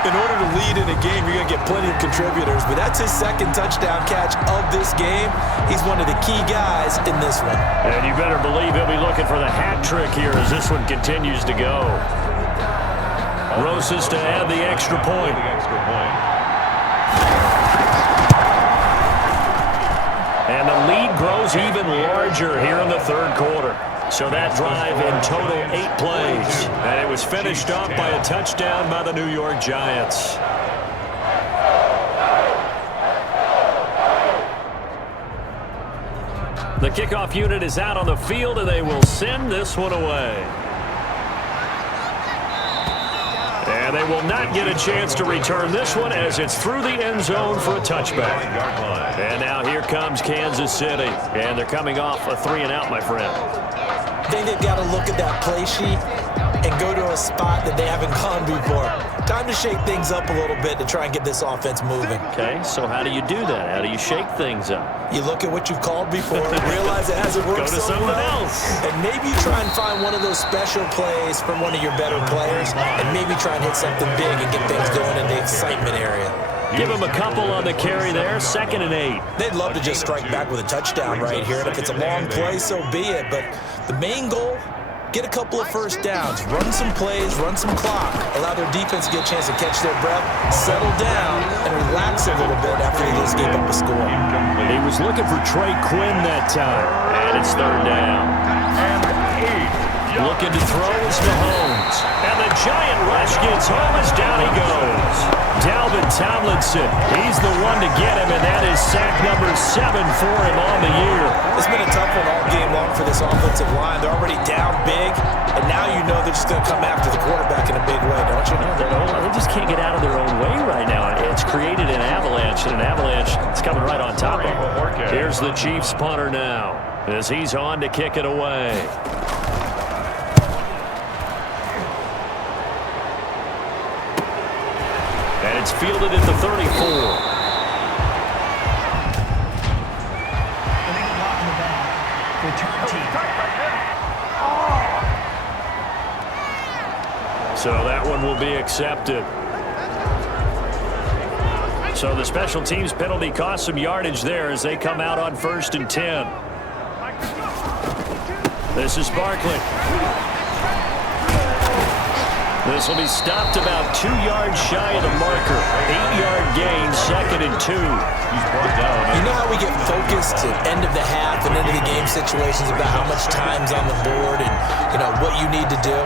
In order to lead in a game, you're going to get plenty of contributors, but that's his 2nd touchdown catch of this game. He's one of the key guys in this one. And you better believe he'll be looking for the hat trick here as this one continues to go. Roses to add the extra point. And the lead grows even larger here in the 3rd quarter. So that drive in total 8 plays. And it was finished off by a touchdown by the New York Giants. The kickoff unit is out on the field, and they will send this one away. And they will not get a chance to return this one as it's through the end zone for a touchback. And now here comes Kansas City. And they're coming off a 3-and-out, my friend. I think they've got to look at that play sheet and go to a spot that they haven't gone before. Time to shake things up a little bit to try and get this offense moving. Okay, so how do you do that? How do you shake things up? You look at what you've called before, realize it hasn't worked Go to so something well, else. and maybe you try and find one of those special plays from one of your better players, and maybe try and hit something big and get things going in the excitement area. Give him a couple on the carry there, 2nd and 8. They'd love to just strike back with a touchdown right here, and if it's a long play, so be it. But the main goal, get a couple of first downs, run some plays, run some clock, allow their defense to get a chance to catch their breath, settle down, and relax a little bit after they just gave up a score. He was looking for Trey Quinn that time, and it's 3rd down. Looking to throw is Mahomes. And the Giant rush gets home as down he goes. Dalvin Tomlinson, he's the one to get him, and that is sack number 7 for him on the year. It's been a tough one all game long for this offensive line. They're already down big, and now you know they're just going to come after the quarterback in a big way, don't you? They just can't get out of their own way right now. It's created an avalanche, and an avalanche is coming right on top of them. Here's the Chiefs punter now as he's on to kick it away. And it's fielded at the 34. They make a block in the back. Return team. So that one will be accepted. So the special teams penalty cost some yardage there as they come out on 1st and 10. This is Barkley. This will be stopped about 2 yards shy of the marker. 8-yard gain, 2nd and 2. He's brought down. You know how we get focused at end of the half and end of the game situations about how much time's on the board and, you know, what you need to do?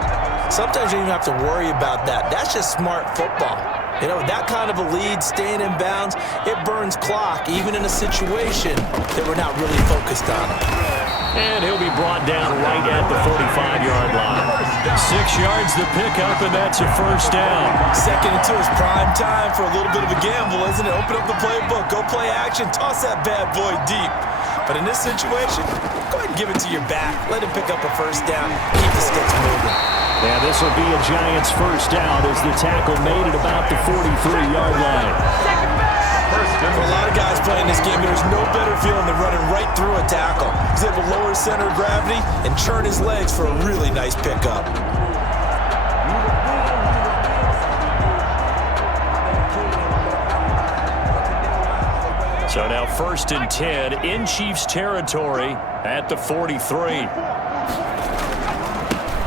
Sometimes you don't even have to worry about that. That's just smart football. You know, that kind of a lead, staying in bounds, it burns clock, even in a situation that we're not really focused on. And he'll be brought down right at the 45-yard line. 6 yards to pick up, and that's a 1st down. 2nd and 2 is prime time for a little bit of a gamble, isn't it? Open up the playbook, go play action, toss that bad boy deep. But in this situation, go ahead and give it to your back. Let him pick up a 1st down, keep the sticks moving. Yeah, this will be a Giants 1st down as the tackle made it about the 43-yard line. For a lot of guys playing this game, there's no better feeling than running right through a tackle. He's able to lower his center of gravity and churn his legs for a really nice pickup. So now 1st and 10 in Chiefs territory at the 43.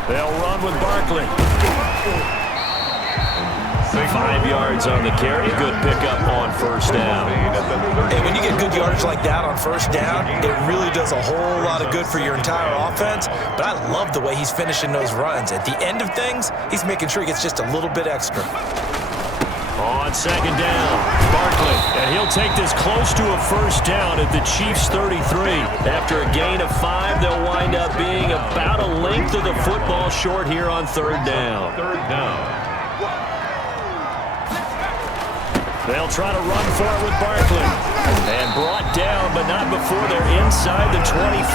They'll run with Barkley. 5 yards on the carry. Good pickup on first down. And when you get good yardage like that on first down, it really does a whole lot of good for your entire offense. But I love the way he's finishing those runs. At the end of things, he's making sure he gets just a little bit extra. On second down, Barkley, and he'll take this close to a first down at the Chiefs' 33. After a gain of 5, they'll wind up being about a length of the football short here on third down. They'll try to run for it with Barkley. And brought down, but not before they're inside the 25.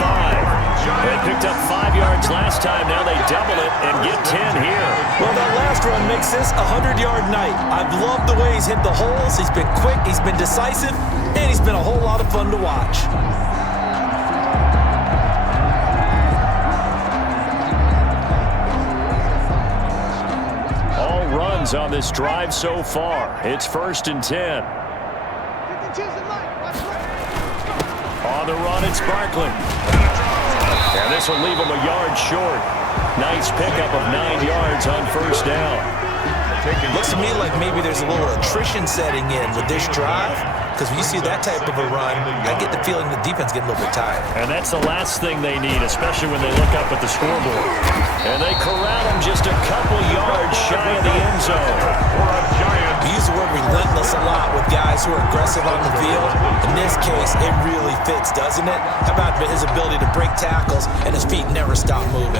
They picked up 5 yards last time. Now they double it and get 10 here. Well, that last run makes this a 100-yard night. I've loved the way he's hit the holes. He's been quick, he's been decisive, and he's been a whole lot of fun to watch. All runs on this drive so far. It's 1st and 10. On the run, it's Barkley. And this will leave him a yard short. Nice pickup of 9 yards on first down. Looks to me like maybe there's a little attrition setting in with this drive, because when you see that type of a run, I get the feeling the defense getting a little bit tired. And that's the last thing they need, especially when they look up at the scoreboard. And they corral him just a couple yards shy of the end zone. We use the word relentless a lot with guys who are aggressive on the field. In this case, it really fits, doesn't it? How about his ability to break tackles and his feet never stop moving?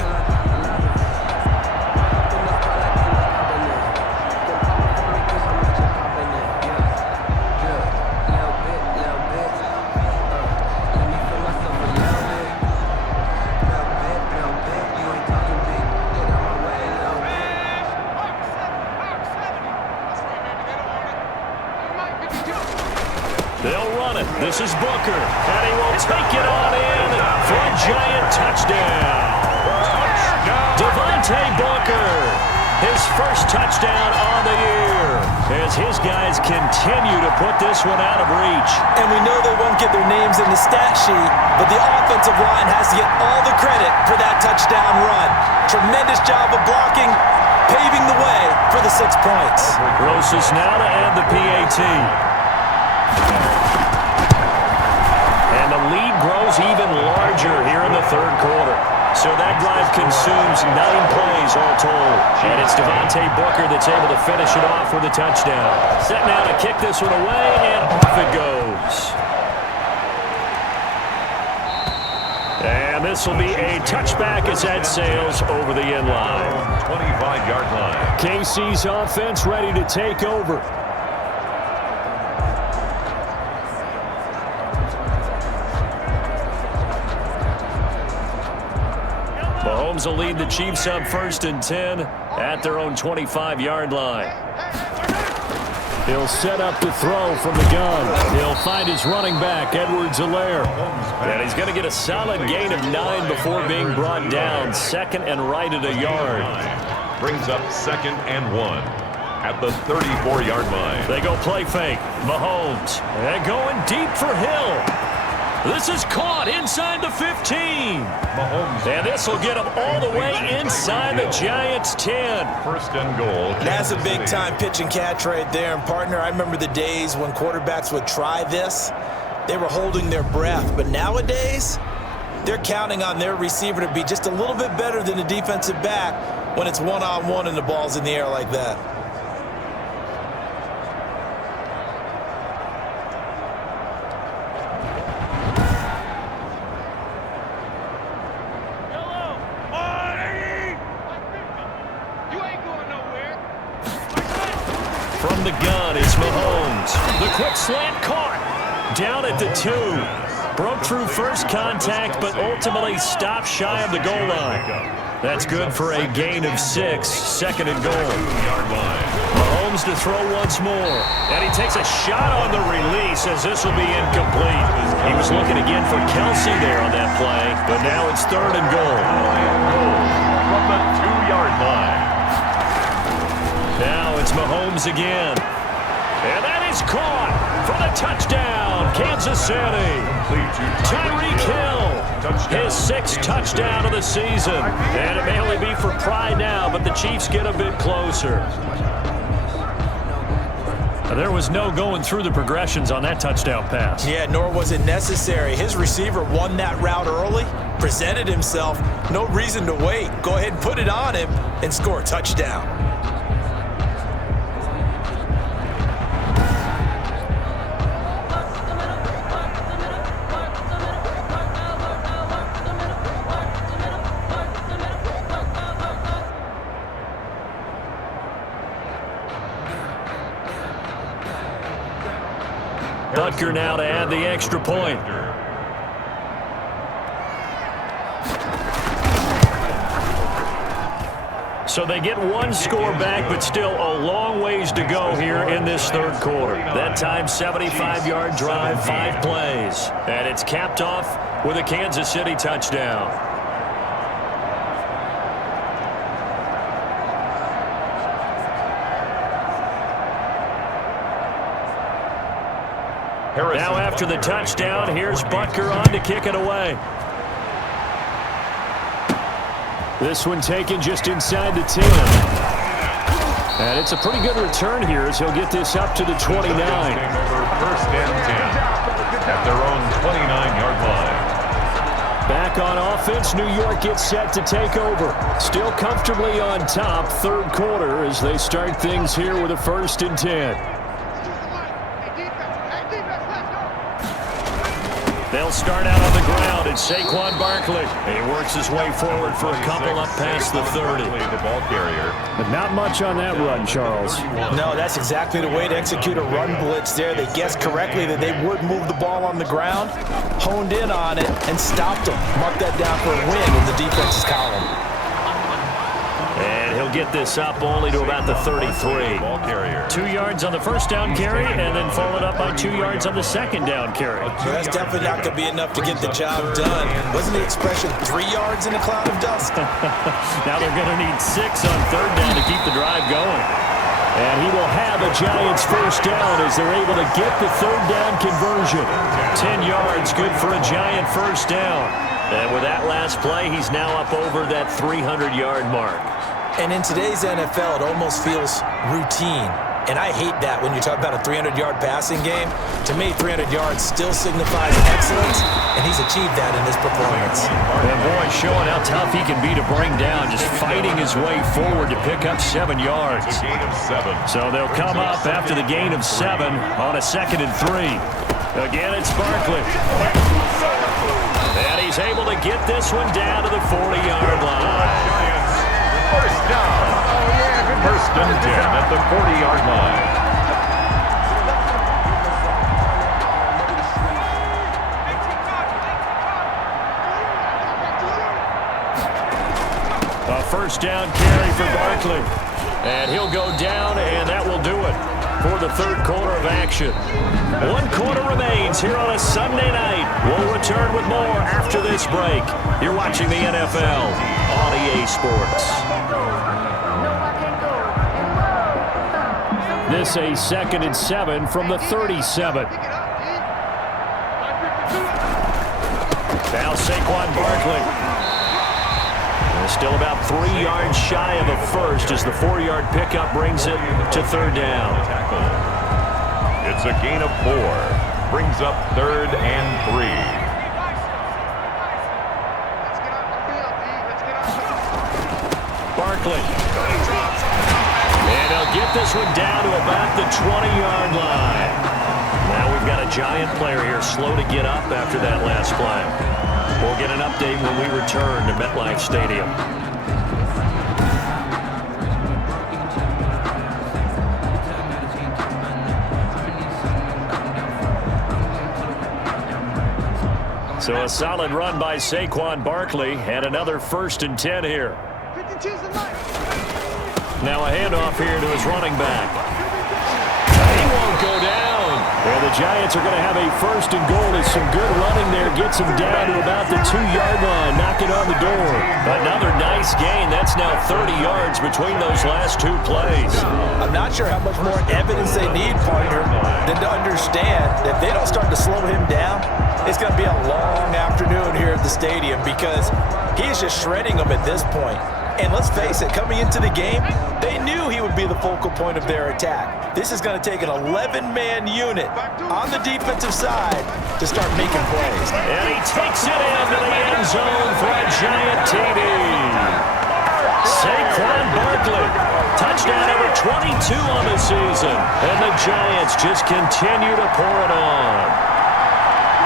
They'll run it. This is Booker, and he will take it on in for a Giant touchdown. Devontae Booker, his first touchdown on the year, as his guys continue to put this one out of reach. And we know they won't get their names in the stat sheet, but the offensive line has to get all the credit for that touchdown run. Tremendous job of blocking, paving the way for the 6 points. Gross is now to add the PAT. And the lead grows even larger here in the third quarter. So that drive consumes 9 plays all told. And it's Devontae Booker that's able to finish it off with a touchdown. Set now to kick this one away, and off it goes. And this will be a touchback as that sails over the end line. 25-yard line. KC's offense ready to take over. Mahomes will lead the Chiefs up 1st and 10 at their own 25-yard line. He'll set up to throw from the gun. He'll find his running back, Edwards-Helaire. And he's going to get a solid gain of 9 before being brought down. Second and right at a yard. Brings up 2nd and 1 at the 34-yard line. They go play fake. Mahomes. And going deep for Hill. This is caught inside the 15. Mahomes. And this will get him all the way inside the Giants' 10. 1st and goal. That's a big-time pitch and catch right there. And, partner, I remember the days when quarterbacks would try this. They were holding their breath. But nowadays, they're counting on their receiver to be just a little bit better than the defensive back when it's one-on-one and the ball's in the air like that. From the gun is Mahomes. The quick slant caught. Down at the 2. Broke through first contact, but ultimately stopped shy of the goal line. That's good for a gain of 6. 2nd and goal. Mahomes to throw once more. And he takes a shot on the release as this will be incomplete. He was looking again for Kelsey there on that play, but now it's 3rd and goal. From the 2-yard line. Now it's Mahomes again. And that is caught for the touchdown, Kansas City. Tyreek Hill, his 6th touchdown of the season. And it may only be for pride now, but the Chiefs get a bit closer. There was no going through the progressions on that touchdown pass. Yeah, nor was it necessary. His receiver won that route early, presented himself, no reason to wait. Go ahead and put it on him and score a touchdown. Butker now to add the extra point. So they get one score back, but still a long ways to go here in this third quarter. That time, 75-yard drive, 5 plays. And it's capped off with a Kansas City touchdown. Now after the touchdown, here's Butker on to kick it away. This one taken just inside the 10. And it's a pretty good return here as he'll get this up to the 29. First and 10 at their own 29-yard line. Back on offense, New York gets set to take over. Still comfortably on top, third quarter as they start things here with a 1st and 10. They'll start out on the ground. It's Saquon Barkley. He works his way forward for a couple up past the 30. The ball carrier. But not much on that run, Charles. No, that's exactly the way to execute a run blitz there. They guessed correctly that they would move the ball on the ground, honed in on it, and stopped them. Mark that down for a win in the defense's column. And he'll get this up only to about the 33. 2 yards on the first down carry, and then followed up by 2 yards on the second down carry. So that's definitely not going to be enough to get the job done. Wasn't the expression 3 yards in a cloud of dust? Now they're going to need 6 on third down to keep the drive going. And he will have a Giants first down as they're able to get the third down conversion. 10 yards, good for a Giant first down. And with that last play, he's now up over that 300-yard mark. And in today's NFL, it almost feels routine. And I hate that when you talk about a 300-yard passing game. To me, 300 yards still signifies excellence, and he's achieved that in this performance. And boy, showing how tough he can be to bring down, just fighting his way forward to pick up 7 yards. So they'll come up after the gain of 7 on a 2nd and 3. Again, it's Barkley. And he's able to get this one down to the 40-yard line. First down. First and 10 at the 40-yard line. A first down carry for Barkley. And he'll go down, and that will do it for the third quarter of action. 1 quarter remains here on a Sunday night. We'll return with more after this break. You're watching the NFL on EA Sports. This a 2nd and 7 from the 37. Now Saquon Barkley. Still about 3 yards shy of a first as the 4-yard pickup brings it to third down. It's a gain of 4. Brings up 3rd and 3. Barkley. And he'll get this one down to about the 20-yard line. Now we've got a Giant player here slow to get up after that last play. We'll get an update when we return to MetLife Stadium. So a solid run by Saquon Barkley and another 1st and 10 here. Now a handoff here to his running back. He won't go down. And the Giants are going to have a 1st and goal as some good running there gets him down to about the 2-yard line, knocking on the door. Another nice gain. That's now 30 yards between those last 2 plays. I'm not sure how much more evidence they need, partner, than to understand that if they don't start to slow him down, it's going to be a long afternoon here at the stadium because he's just shredding them at this point. And let's face it, coming into the game, they knew he would be the focal point of their attack. This is going to take an 11-man unit on the defensive side to start making plays. And he takes it into the end zone for a Giant TD. Saquon Barkley, touchdown number 22 on the season. And the Giants just continue to pour it on.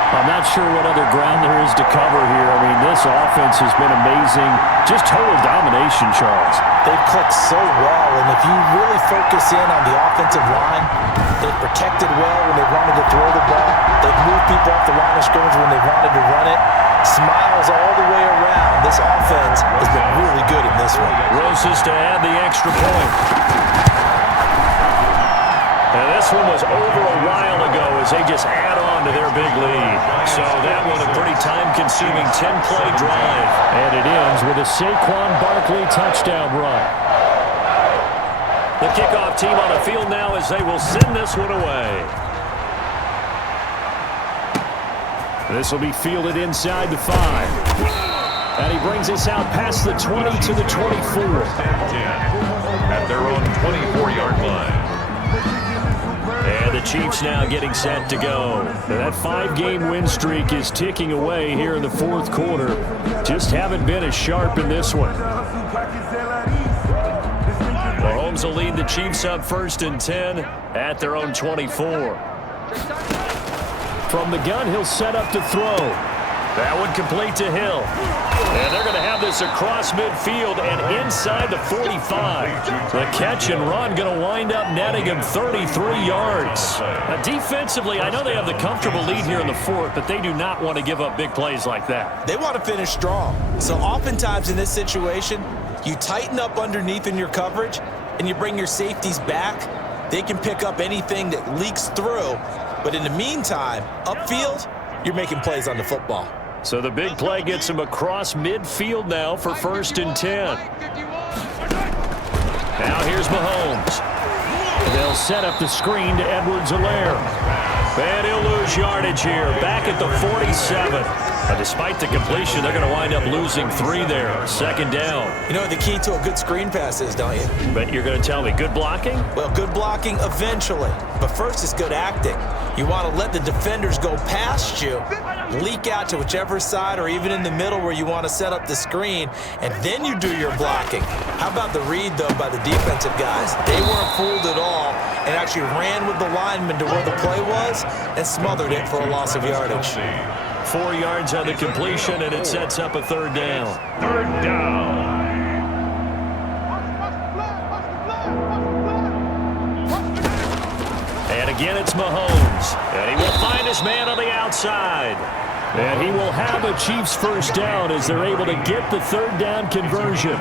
I'm not sure what other ground there is to cover here. I mean, this offense has been amazing. Just total domination, Charles. They've clicked so well, and if you really focus in on the offensive line, they've protected well when they wanted to throw the ball. They've moved people off the line of scrimmage when they wanted to run it. Smiles all the way around. This offense has been really good in this one. Roses to add the extra point. And this one was over a while ago as they just add on to their big lead. So that one a pretty time-consuming 10-play drive. And it ends with a Saquon Barkley touchdown run. The kickoff team on the field now as they will send this one away. This will be fielded inside the 5. And he brings us out past the 20 to the 24. At their own 24-yard line. And the Chiefs now getting set to go. That 5-game win streak is ticking away here in the fourth quarter. Just haven't been as sharp in this one. Mahomes will lead the Chiefs up 1st and 10 at their own 24. From the gun, he'll set up to throw. That one complete to Hill. And they're going to have this across midfield and inside the 45. The catch and run going to wind up netting him 33 yards. Now, defensively, I know they have the comfortable lead here in the fourth, but they do not want to give up big plays like that. They want to finish strong. So oftentimes in this situation, you tighten up underneath in your coverage and you bring your safeties back. They can pick up anything that leaks through. But in the meantime, upfield, you're making plays on the football. So the big play gets him across midfield now for 1st and 10. Now here's Mahomes. They'll set up the screen to Edwards-Helaire. And he'll lose yardage here, back at the 47. But despite the completion, they're going to wind up losing 3 there. 2nd down. You know what the key to a good screen pass is, don't you? But you're going to tell me good blocking? Well, good blocking eventually. But first is good acting. You want to let the defenders go past you, leak out to whichever side or even in the middle where you want to set up the screen, and then you do your blocking. How about the read, though, by the defensive guys? They weren't fooled at all and actually ran with the lineman to where the play was and smothered it for a loss of yardage. 4 yards on the completion, and it sets up a 3rd down. 3rd down. And again, it's Mahomes. And he will find his man on the outside. And he will have a Chiefs 1st down as they're able to get the 3rd down conversion.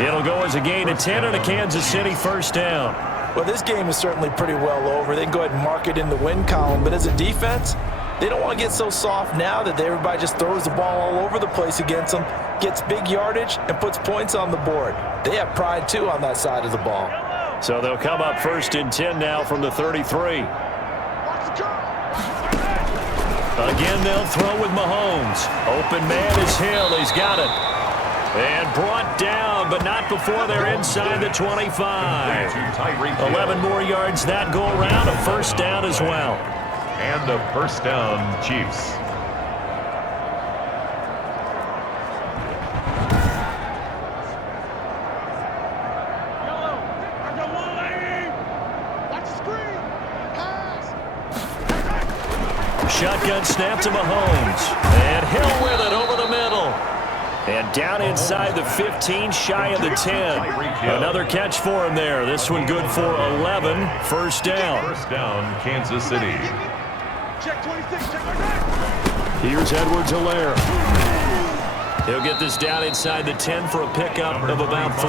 It'll go as a gain of 10 and a Kansas City 1st down. Well, this game is certainly pretty well over. They can go ahead and mark it in the win column. But as a defense, they don't want to get so soft now that everybody just throws the ball all over the place against them, gets big yardage, and puts points on the board. They have pride, too, on that side of the ball. So they'll come up 1st and 10 now from the 33. Again, they'll throw with Mahomes. Open man is Hill. He's got it. And brought down, but not before they're inside the 25. 11 more yards that go around. A 1st down as well. And a 1st down, Chiefs. Shotgun snap to Mahomes. And Hill with it over the middle. And down inside the 15, shy of the 10. Another catch for him there. This one good for 11. 1st down. 1st down, Kansas City. Check 26, check 26. Here's Edwards-Helaire. He'll get this down inside the 10 for a pickup of about 3.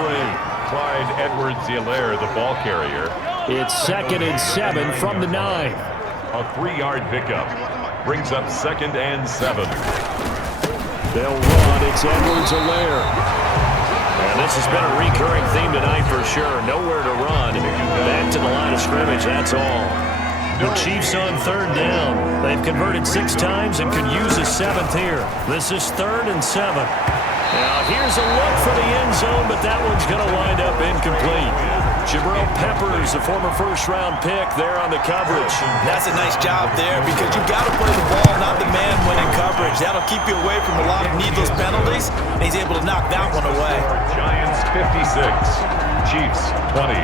Clyde Edwards-Helaire, the ball carrier. It's 2nd and 7 from the 9. A 3-yard pickup. Brings up 2nd and 7. They'll run. It's Edwards-Helaire. And this has been a recurring theme tonight for sure. Nowhere to run. Back to the line of scrimmage, that's all. The Chiefs on 3rd down. They've converted 6 times and could use a 7th here. This is 3rd and 7. Now here's a look for the end zone, but that one's going to wind up incomplete. Jabril Peppers, the former first-round pick, there on the coverage. That's a nice job there because you've got to play the ball, not the man when in coverage. That'll keep you away from a lot of needless penalties, and he's able to knock that one away. Giants 56, Chiefs 20.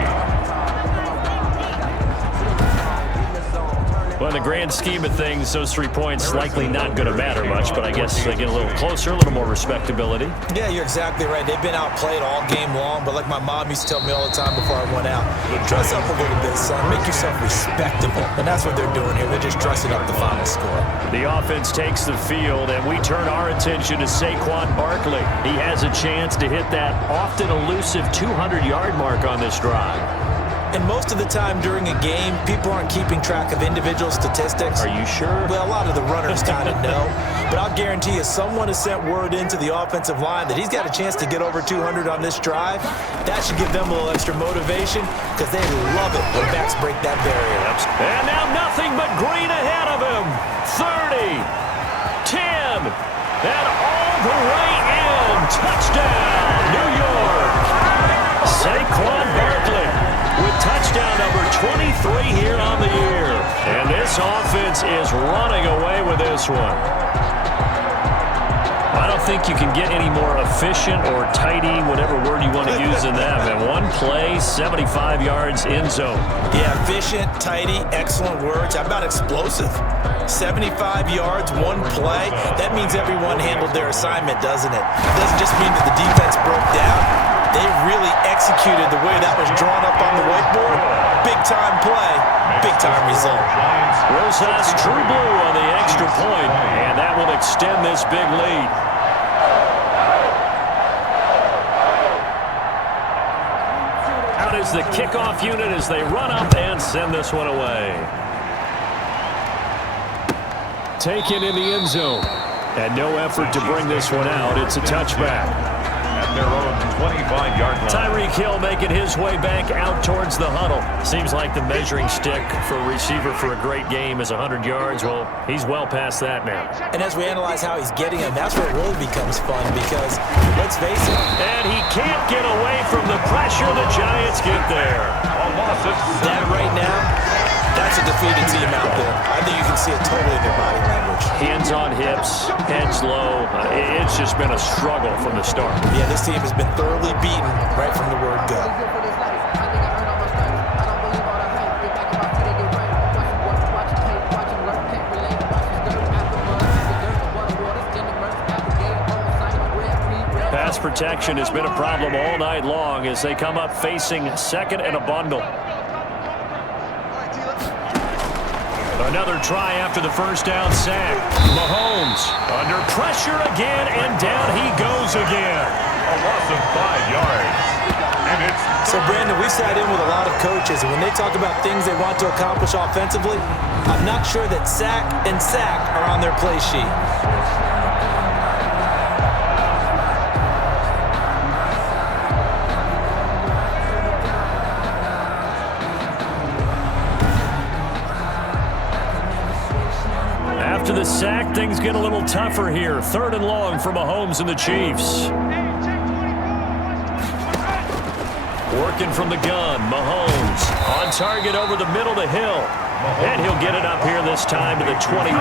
Well, in the grand scheme of things, those 3 points likely not going to matter much, but I guess they get a little closer, a little more respectability. Yeah, you're exactly right. They've been outplayed all game long, but like my mom used to tell me all the time before I went out, dress up a little bit, son. Make yourself respectable. And that's what they're doing here. They're just dressing up the final score. The offense takes the field, and we turn our attention to Saquon Barkley. He has a chance to hit that often elusive 200-yard mark on this drive. And most of the time during a game, people aren't keeping track of individual statistics. Are you sure? Well, a lot of the runners kind of know. But I'll guarantee you someone has sent word into the offensive line that he's got a chance to get over 200 on this drive. That should give them a little extra motivation because they love it when backs break that barrier. And now nothing but green ahead of him. 30, 10, and all the way in. Touchdown, New York. Saquon Barkley with touchdown number 23 here on the year. And this offense is running away with this one. I don't think you can get any more efficient or tidy, whatever word you want to use in that. And one play, 75 yards in zone. Yeah, efficient, tidy, excellent words. How about explosive? 75 yards, one play. That means everyone handled their assignment, doesn't it? It doesn't just mean that the defense broke down. They really executed the way that was drawn up on the whiteboard. Big-time play, big-time result. Rosas true blue on the extra point, and that will extend this big lead. Out is the kickoff unit as they run up and send this one away. Taken in the end zone, and no effort to bring this one out. It's a touchback. Their own 25-yard line. Tyreek Hill making his way back out towards the huddle. Seems like the measuring stick for a receiver for a great game is 100 yards. Well, he's well past that now. And as we analyze how he's getting them, that's where it really becomes fun because, let's face it. And he can't get away from the pressure. The Giants get there. That right now, that's a defeated team out there. I think you can see it totally in their body language. Hands on hips, heads low. It's just been a struggle from the start. Yeah, this team has been thoroughly beaten right from the word go. Pass protection has been a problem all night long as they come up facing second and a bundle. Another try after the first down sack. Mahomes under pressure again, and down he goes again. A loss of 5 yards. And it's So, Brandon, we sat in with a lot of coaches, and when they talk about things they want to accomplish offensively, I'm not sure that sack and sack are on their play sheet. After the sack, things get a little tougher here. 3rd and long for Mahomes and the Chiefs. Working from the gun, Mahomes on target over the middle to Hill. And he'll get it up here this time to the 21.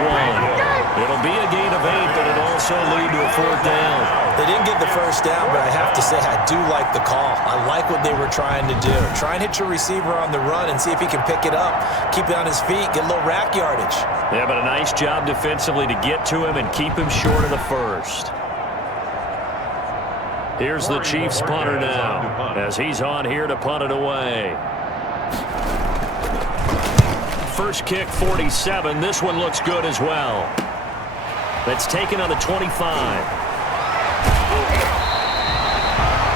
It'll be a gain of 8, but it'll also lead to a 4th down. They didn't get the first down, but I have to say I do like the call. I like what they were trying to do. Try and hit your receiver on the run and see if he can pick it up, keep it on his feet, get a little rack yardage. Yeah, but a nice job defensively to get to him and keep him short of the first. Here's the Chiefs punter now as he's on here to punt it away. First kick, 47. This one looks good as well. That's taken on the 25.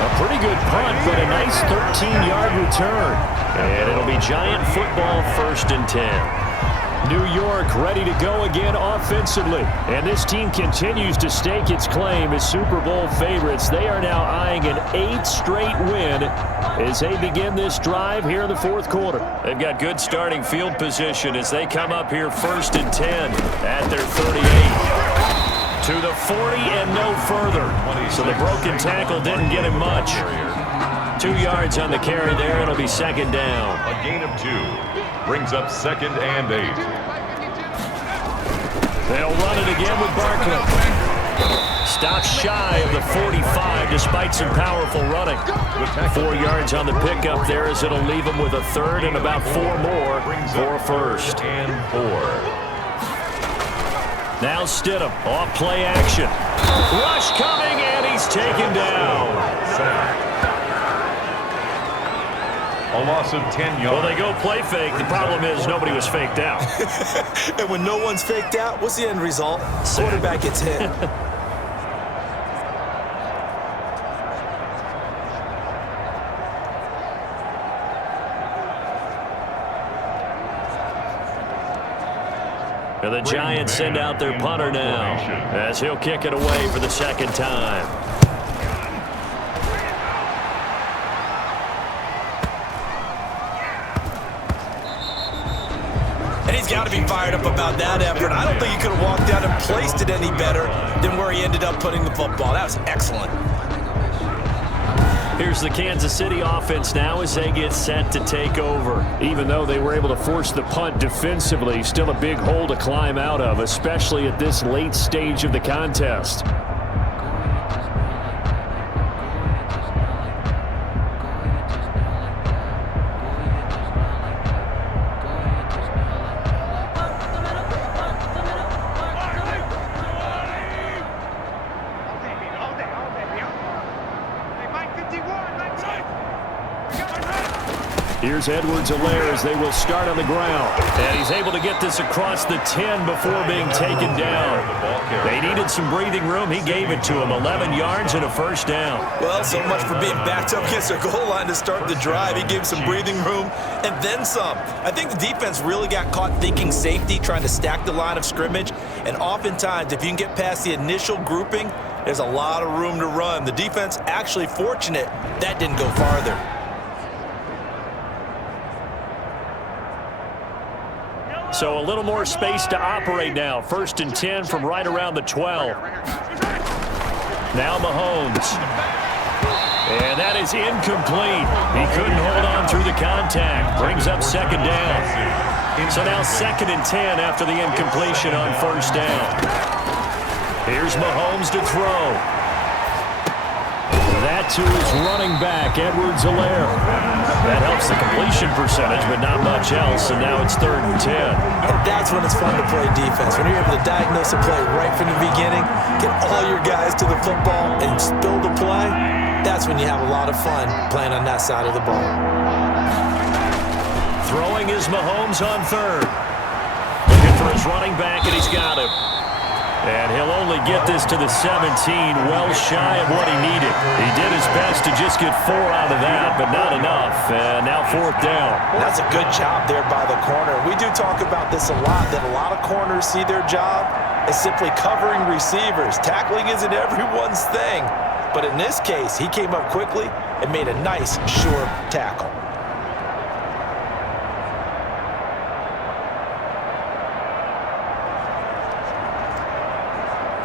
A pretty good punt, but a nice 13-yard return. And it'll be Giant football, 1st and 10. New York ready to go again offensively. And this team continues to stake its claim as Super Bowl favorites. They are now eyeing an 8th straight win as they begin this drive here in the 4th quarter. They've got good starting field position as they come up here 1st and 10 at their 38. To the 40 and no further. So the broken tackle didn't get him much. 2 yards on the carry there. It'll be second down. A gain of 2 brings up 2nd and 8. They'll run it again with Barkley. Stopped shy of the 45 despite some powerful running. 4 yards on the pickup there as it'll leave him with a third and about 4 more for a first. And 4. Now Stidham, off play action. Rush coming, and he's taken down. A loss of 10 yards. Well, they go play fake. The problem is nobody was faked out. And when no one's faked out, what's the end result? Quarterback gets hit. And the Giants send out their punter now as he'll kick it away for the second time. And he's got to be fired up about that effort. I don't think he could have walked out and placed it any better than where he ended up putting the football. That was excellent. Here's the Kansas City offense now as they get set to take over. Even though they were able to force the punt defensively, still a big hole to climb out of, especially at this late stage of the contest. Here's Edwards-Helaire as they will start on the ground. And he's able to get this across the 10 before being taken down. They needed some breathing room. He gave it to him. 11 yards and a first down. Well, so much for being backed up against their goal line to start the drive. He gave some breathing room and then some. I think the defense really got caught thinking safety, trying to stack the line of scrimmage. And oftentimes, if you can get past the initial grouping, there's a lot of room to run. The defense actually fortunate that didn't go farther. So a little more space to operate now. 1st and 10 from right around the 12. Now Mahomes. And that is incomplete. He couldn't hold on through the contact. Brings up second down. So now 2nd and 10 after the incompletion on 1st down. Here's Mahomes to throw. That to his running back, Edwards-Helaire. That helps the completion percentage, but not much else, and now it's 3rd and 10. And that's when it's fun to play defense. When you're able to diagnose a play right from the beginning, get all your guys to the football, and spill the play, that's when you have a lot of fun playing on that side of the ball. Throwing is Mahomes on 3rd. Looking for his running back, and he's got him. And he'll only get this to the 17, well shy of what he needed. He did his best to just get 4 out of that, but not enough. And now 4th down. That's a good job there by the corner. We do talk about this a lot, that a lot of corners see their job as simply covering receivers. Tackling isn't everyone's thing. But in this case, he came up quickly and made a nice, sure tackle.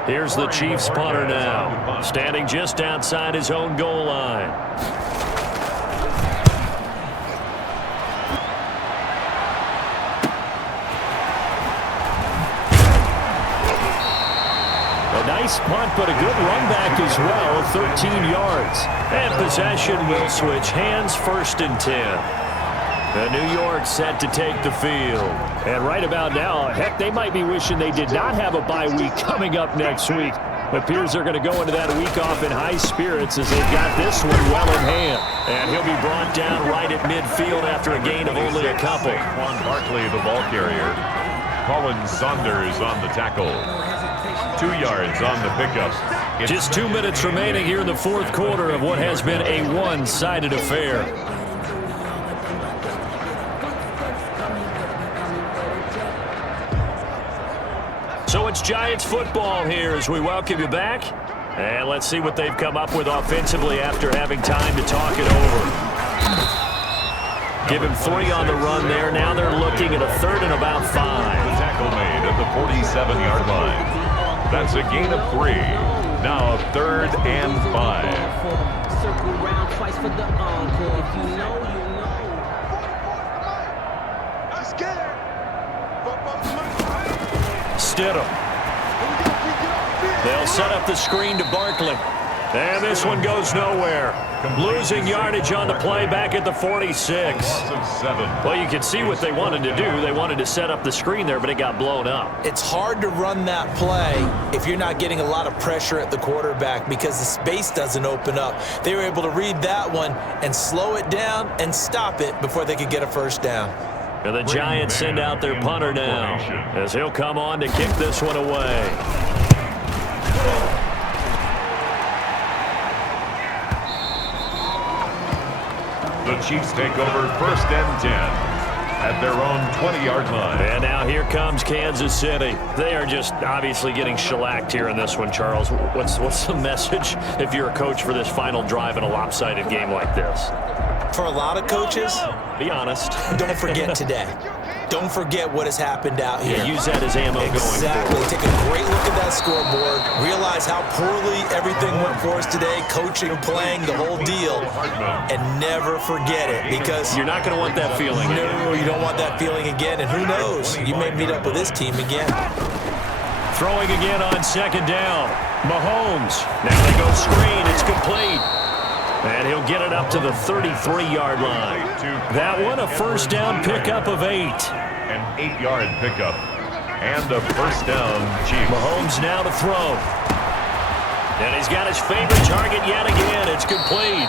Here's the Chiefs punter now, standing just outside his own goal line. A nice punt, but a good run back as well, 13 yards. And possession will switch hands, 1st and 10. New York set to take the field. And right about now, heck, they might be wishing they did not have a bye week coming up next week. It appears they're going to go into that week off in high spirits as they've got this one well in hand. And he'll be brought down right at midfield after a gain of only a couple. BARKLEY, the ball carrier. Colin Saunders on the tackle. 2 yards on the pickup. Just 2 minutes remaining here in the 4th quarter of what has been a one-sided affair. So it's Giants football here as we welcome you back. And let's see what they've come up with offensively after having time to talk it over. Give him 3 on the run there. Now they're looking at a 3rd and about 5. The tackle made at the 47-yard line. That's a gain of 3. Now 3rd and 5. Circle round twice for the encore. If you know, you know. I'm scared. Stidham. They'll set up the screen to Barkley. And this one goes nowhere. Losing yardage on the play back at the 46. Loss of 7. Well, you can see what they wanted to do. They wanted to set up the screen there, but it got blown up. It's hard to run that play if you're not getting a lot of pressure at the quarterback because the space doesn't open up. They were able to read that one and slow it down and stop it before they could get a first down. And the Giants send out their punter now as he'll come on to kick this one away. The Chiefs take over 1st and 10 at their own 20-yard line. And now here comes Kansas City. They are just obviously getting shellacked here in this one, Charles. What's the message if you're a coach for this final drive in a lopsided game like this? For a lot of coaches, be honest. Don't forget today. Don't forget what has happened out here. Yeah, use that as ammo exactly. going forward. Take a great look at that scoreboard. Realize how poorly everything went for us today. Coaching, playing, the whole deal. And never forget it because you're not going to want that feeling. No, you don't want that feeling again. And who knows? You may meet up with this team again. Throwing again on 2nd down. Mahomes. Now they go screen. It's complete. And he'll get it up to the 33-yard line. That one a first down pickup of 8. An 8-yard pickup. And a first down, Chiefs. Mahomes now to throw. And he's got his favorite target yet again. It's complete.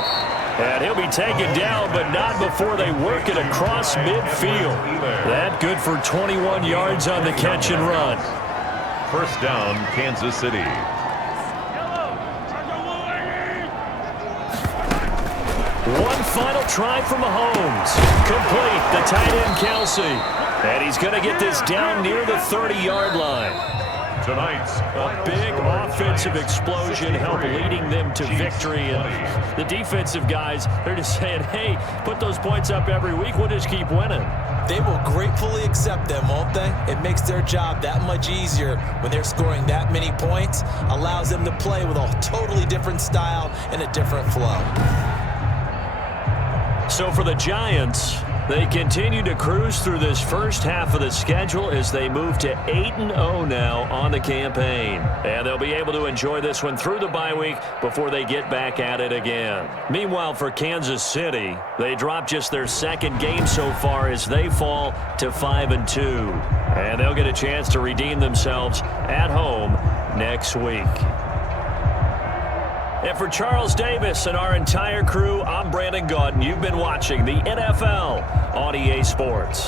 And he'll be taken down, but not before they work it across midfield. That good for 21 yards on the catch and run. First down, Kansas City. One final try for Mahomes. Complete. The tight end, Kelsey. And he's going to get this down near the 30-yard line. Tonight's a big offensive explosion helped leading them to victory. And the defensive guys, they're just saying, hey, put those points up every week. We'll just keep winning. They will gratefully accept them, won't they? It makes their job that much easier when they're scoring that many points. Allows them to play with a totally different style and a different flow. So for the Giants, they continue to cruise through this first half of the schedule as they move to 8-0 now on the campaign. And they'll be able to enjoy this one through the bye week before they get back at it again. Meanwhile, for Kansas City, they drop just their 2nd game so far as they fall to 5-2. And they'll get a chance to redeem themselves at home next week. And for Charles Davis and our entire crew, I'm Brandon Gaudin. You've been watching the NFL on EA Sports.